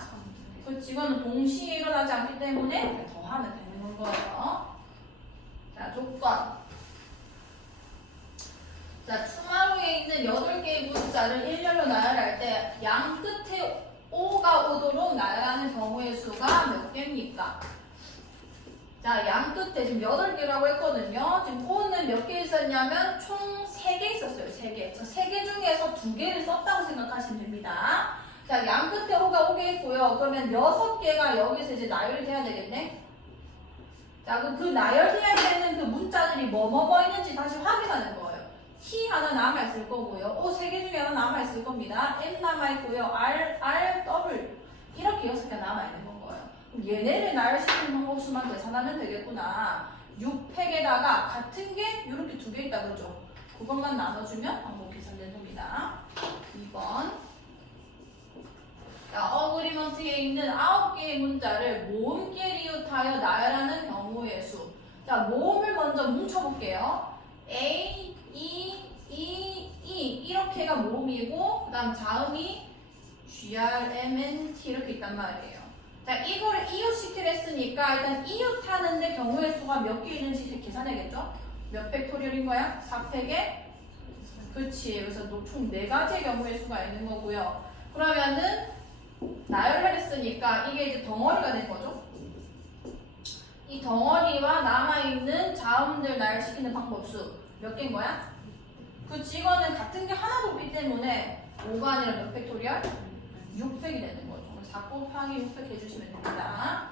그렇지, 이거는 동시에 일어나지 않기 때문에 더하면 되는 거예요. 자, 조건. 자, 투마루에 있는 8개의 문자를 일렬로 나열할 때 양 끝에 O가 오도록 나열하는 경우의 수가 몇 개입니까? 자, 양 끝에 지금 8개라고 했거든요. 지금 O는 몇 개 있었냐면 총 3개 있었어요. 3개. 저 3개 중에서 2개를 썼다고 생각하시면 됩니다. 자, 양 끝에 O가 오게 했고요. 그러면 6개가 여기서 이제 나열이 돼야 되겠네? 자, 그럼 그 나열돼야 되는 그 문자들이 뭐 있는지 다시 확인하는 거예요. T 하나 남아있을 거고요. O 3개 중에 하나 남아있을 겁니다. M 남아있고요. R, W. 이렇게 6개 남아있는 거예요. 그럼 얘네를 나열시키는 방법수만 계산하면 되겠구나. 6팩에다가 같은 게 이렇게 2개 있다 그러죠. 그것만 나눠주면 방법 계산된 겁니다. 2번. 자, 어그리먼트에 있는 9개의 문자를 모음계를 이웃하여 나열하는 경우의 수. 자, 모음을 먼저 뭉쳐볼게요. A, E, 이렇게가 모음이고 그 다음 자음이 G, R, M, N, T 이렇게 있단 말이에요. 자, 이거를 이웃시키려 했으니까 일단 이웃하는데 경우의 수가 몇 개 있는지 계산해야겠죠? 몇 팩토리얼인 거야? 4팩에? 그렇지. 그래서 총 4가지의 경우의 수가 있는 거고요. 그러면은 나열을 했으니까 이게 이제 덩어리가 된 거죠? 이 덩어리와 남아있는 자음들 나열시키는 방법수 몇 개인 거야? 그치, 이거는 같은 게 하나도 없기 때문에 5가 아니라 몇 팩토리얼? 6팩이 되는 거죠. 4 곱하기 6팩 해주시면 됩니다.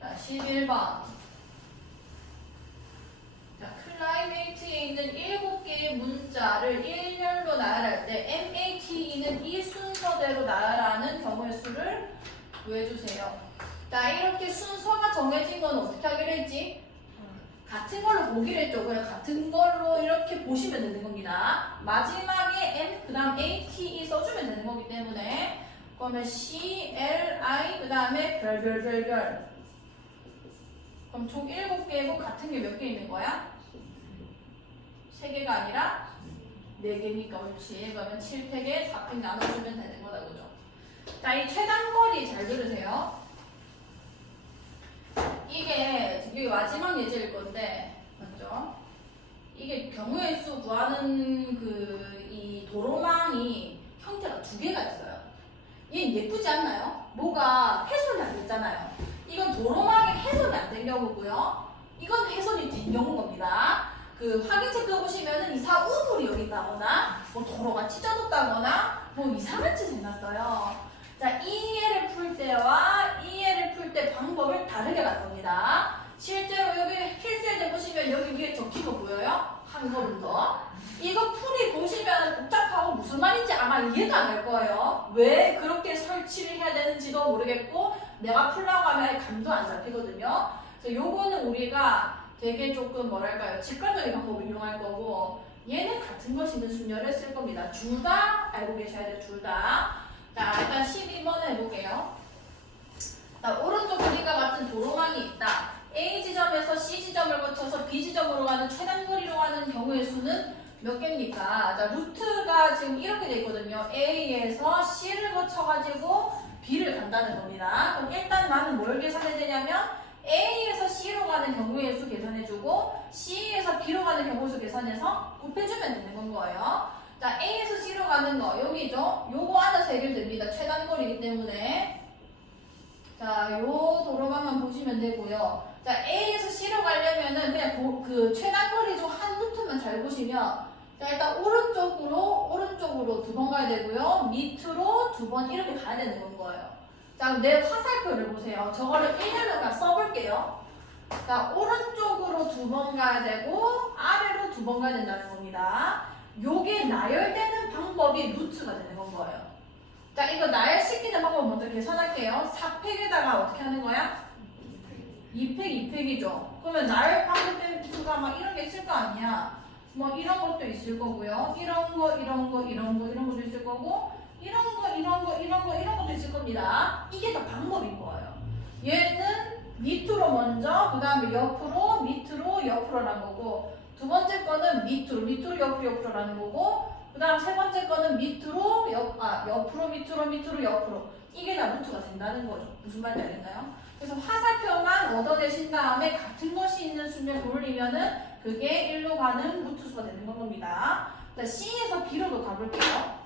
자, 11번. 자, 클라이메이트에 있는 7개의 문자를 일렬로 나열할 때 MATE는 이 순서대로 나열하는 경우의 수를 구해주세요. 자, 이렇게 순서가 정해진 건 어떻게 하기로 했지? 같은 걸로 보기로 했죠. 그냥 같은 걸로 이렇게 보시면 되는 겁니다. 마지막에 M, 그 다음 ATE 써주면 되는 거기 때문에 그러면 C, L, I, 그 다음에 별. 그럼 총 7개고 같은 게 몇 개 있는 거야? 3개가 아니라 4개니까 그렇지. 그러면 7팩에 4팩 나눠주면 되는 거다. 그죠? 자, 이 최단거리 잘 들으세요. 이게 여기 마지막 예제일 건데 맞죠? 이게 경우의 수 구하는 이 도로망이 형태가 2개가 있어요. 얘는 예쁘지 않나요? 뭐가 훼손이 안 됐잖아요. 이건 도로망이 훼손이 안 된 경우고요. 이건 훼손이 된 경우인 겁니다. 그 확인 체크 보시면은 이상 우물이 여기 있다거나 뭐 도로가 찢어졌다거나 뭐 이상한 짓 해놨어요. 자, 이해를 풀 때와 이해를 풀 때 방법을 다르게 갈 겁니다. 실제로 여기 필수에 보시면 여기 위에 적힌 거 보여요? 한 걸음 더. 이거 풀이 보시면 복잡하고 무슨 말인지 아마 이해가 안 갈 거예요. 왜 그렇게 설치를 해야 되는지도 모르겠고 내가 풀라고 하면 감도 안 잡히거든요. 그래서 요거는 우리가 되게 조금 뭐랄까요? 직관적인 방법을 이용할 거고 얘는 같은 것이 있는 순열을 쓸 겁니다. 둘 다 알고 계셔야 돼요. 둘 다. 자, 일단 12번 해볼게요. 자, 오른쪽 그림과 같은 도로망이 있다. A 지점에서 C 지점을 거쳐서 B 지점으로 가는 최단 거리로 가는 경우의 수는 몇 개입니까? 자, 루트가 지금 이렇게 돼 있거든요. A에서 C를 거쳐가지고 B를 간다는 겁니다. 그럼 일단 나는 뭘 계산해야 되냐면 A에서 C로 가는 경우의 수 계산해주고 C에서 B로 가는 경우의 수 계산해서 곱해주면 되는 건 거예요. 자, A에서 C로 가는 거 여기죠. 요거 안에서 해결됩니다. 최단 거리이기 때문에. 자, 요 도로망만 보시면 되고요. 자, A에서 C로 가려면은 그냥 그 최단 거리 중 한 루트만 잘 보시면 자, 일단 오른쪽으로 두 번 가야 되고요. 밑으로 두 번 이렇게 가야 되는 거예요. 자, 그럼 내 화살표를 보세요. 저거를 일렬로 그냥 써볼게요. 자, 오른쪽으로 두 번 가야 되고 아래로 두 번 가야 된다는 겁니다. 요게 나열되는 방법이 루트가 되는 건 거예요. 자, 이거 나열시키는 방법 먼저 계산할게요. 4팩에다가 어떻게 하는 거야? 2팩, 2팩이죠. 그러면 나열 방법수가 막 이런 게 있을 거 아니야. 뭐 이런 것도 있을 거고요. 이런 것도 있을 거고 이런 것도 있을 겁니다. 이게 다 방법인 거예요. 얘는 밑으로 먼저, 그 다음에 옆으로, 밑으로, 옆으로라는 거고 두 번째 거는 밑으로, 옆으로라는 거고 그 다음 세 번째 거는 밑으로, 옆으로, 옆으로. 이게 다 루트가 된다는 거죠. 무슨 말인지 알겠나요? 그래서 화살표만 얻어내신 다음에 같은 것이 있는 수를 돌리면은 그게 1로 가는 루트수가 되는 겁니다. 자, C에서 B로도 가볼게요.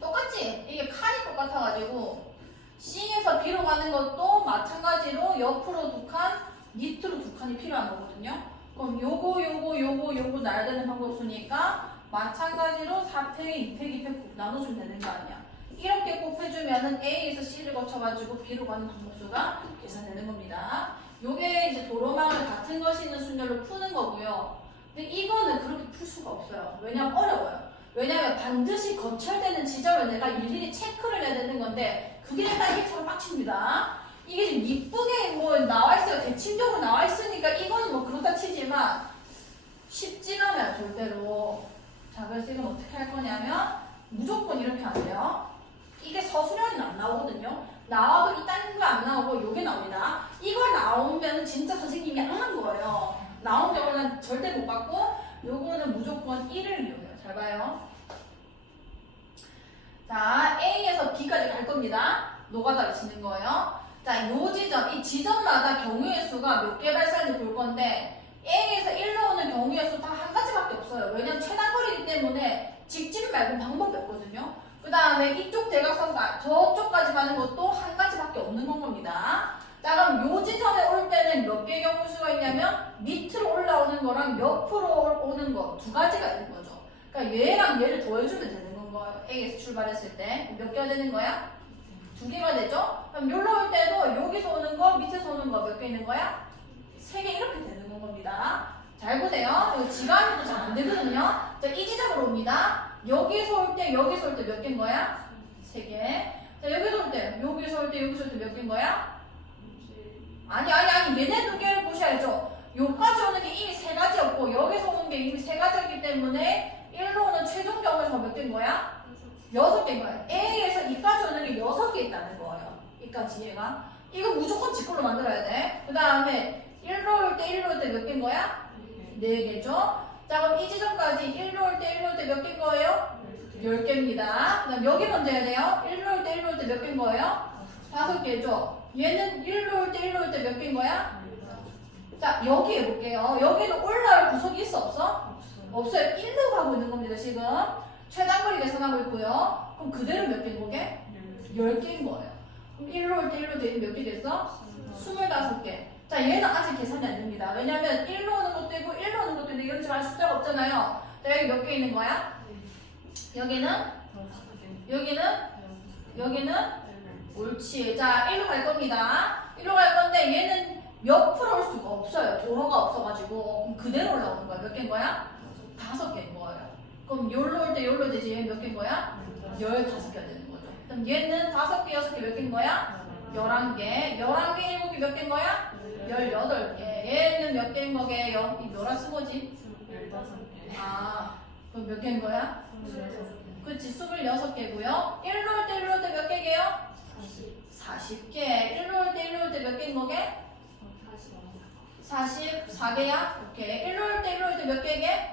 똑같지? 이게 칸이 똑같아가지고 C에서 B로 가는 것도 마찬가지로 옆으로 두 칸, 밑으로 두 칸이 필요한 거거든요. 그럼 요거 나열되는 방법수니까 마찬가지로 4팩에 2팩, 2팩 나눠주면 되는 거 아니야. 이렇게 곱해주면은 A에서 C를 거쳐가지고 B로 가는 방법수가 계산되는 겁니다. 요게 이제 도로망을 같은 것이 있는 순열로 푸는 거고요. 근데 이거는 그렇게 풀 수가 없어요. 왜냐면 어려워요. 왜냐면 반드시 거철되는 지점을 내가 일일이 체크를 해야 되는 건데 그게 일단 이처럼 빡칩니다. 이게 지금 이쁘게 뭐 나와 있어요. 대칭적으로 나와 있으니까 이거는 뭐 그렇다 치지만 쉽진 않아요. 절대로. 자, 그래서 이건 어떻게 할 거냐면 무조건 이렇게 안 돼요. 이게 서술형이 안 나오거든요. 나와도 이딴 거 안 나오고 요게 나옵니다. 이걸 나오면 진짜 선생님이 안 한 거예요. 나온 경우는 절대 못 받고 요거는 무조건 1을 이용해요. 잘 봐요. 자, A에서 B까지 갈 겁니다. 노가다를 치는 거예요. 자, 요 지점, 이 지점마다 경우의 수가 몇 개 발생하는지 볼 건데 A에서 1로 오는 경우의 수 다 한 가지밖에 없어요. 왜냐면 최단거리이기 때문에 직진 말고 방법이 없거든요. 그 다음에 이쪽 대각선과 저쪽까지 가는 것도 한 가지밖에 없는 건 겁니다. 자, 그럼 요 지점에 올 때는 몇 개의 경우 수가 있냐면 밑으로 올라오는 거랑 옆으로 오는 거 두 가지가 있는 거죠. 그러니까 얘랑 얘를 더해주면 되는 건 거예요. A에서 출발했을 때 몇 개가 되는 거야? 두 개가 되죠? 그럼 여기로 올 때도 여기서 오는 거, 밑에서 오는 거 몇 개 있는 거야? 세 개 이렇게 되는 건 겁니다. 잘 보세요. 이거 지각이도 잘 안 되거든요. 자, 이 지점으로 옵니다. 여기서 올 때 몇 개인 거야? 세 개. 자, 여기서 올 때 몇 개인 거야? 아니. 얘네 두 개를 보셔야죠. 여기까지 오는 게 이미 세 가지였고, 여기서 오는 게 이미 세 가지였기 때문에 1로 오는 최종 경우에서 몇 개인 거야? 6개인 거예요. A에서 2까지 오는 게 6개 있다는 거예요. 이까지 얘가. 이거 무조건 직구로 만들어야 돼. 그 다음에 1로 올 때 몇 개인 거야? 4개죠. 자, 그럼 이 지점까지 1로 올 때 몇 개인 거예요? 10개입니다. 그 다음 여기 먼저 해야 돼요. 1로 올 때 몇 개인 거예요? 5개죠. 얘는 1로 올 때 몇 개인 거야? 자, 여기 해볼게요. 여기는 올라올 구석이 있어, 없어? 없어요. 1로 가고 있는 겁니다, 지금. 최단거리 계산하고 있고요. 그럼 그대로 몇 개인 거게? 10개인 거예요. 그럼 1로 올 때 몇 개 됐어? 25개. 자, 얘는 아직 계산이 안 됩니다. 왜냐면 1로 오는 것도 있고 1로 오는 것도 있는데 이런 식으로 숫자가 없잖아요. 자, 여기 몇 개 있는 거야? 여기는 여기는 옳지. 자, 1로 갈 겁니다. 1로 갈 건데 얘는 옆으로 올 수가 없어요. 도로가 없어가지고. 그럼 그대로 올라오는 거야. 몇 개인 거야? 5개인 거예요. 그럼 여기로 올 때 여기로 되지. 얘는 몇 개인 거야? 15개가 되는 거죠. 그럼 얘는 5개, 6개 몇 개인 거야? 11개. 11개, 7개 몇 개인 거야? 18개. 얘는 몇 개인 거게? 이 뭐라 쓴 거지? 아, 그럼 몇 개인 거야? 그렇지, 26개고요. 1로 올 때, 1로 올 때 몇 개게요? 40개. 1로 올 때, 1로 올 때 몇 개인 거게? 44개야? 오케이. 1로 올 때, 1로 올 때 몇 개게?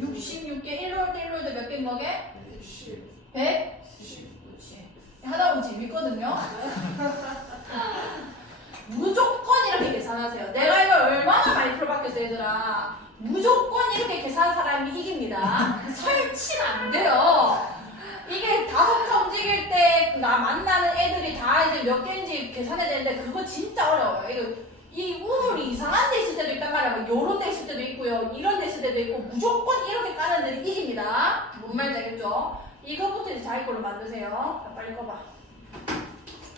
66개. 1로 올 때, 1로 올 때 몇 개인 거게? 100? 그렇지. 하다 보면 재밌거든요. 무조건 이렇게 계산하세요. 내가 이걸 얼마나 많이 풀어봤겠어, 얘들아. 무조건 이렇게 계산한 사람이 이깁니다. 설치가 안 돼요. 이게 5개 움직일 때 나 만나는 애들이 다 이제 몇 개인지 계산해야 되는데 그거 진짜 어려워요. 이 우물이 이상한 데 있을 때도 있단 말이야. 뭐 요런 데 있을 때도 있고요. 이런 데 있을 때도 있고 무조건 이렇게 까는 애들이 이깁니다. 뭔 말인지 알겠죠? 이거부터 이제 자기 걸로 만드세요. 빨리 꺼봐.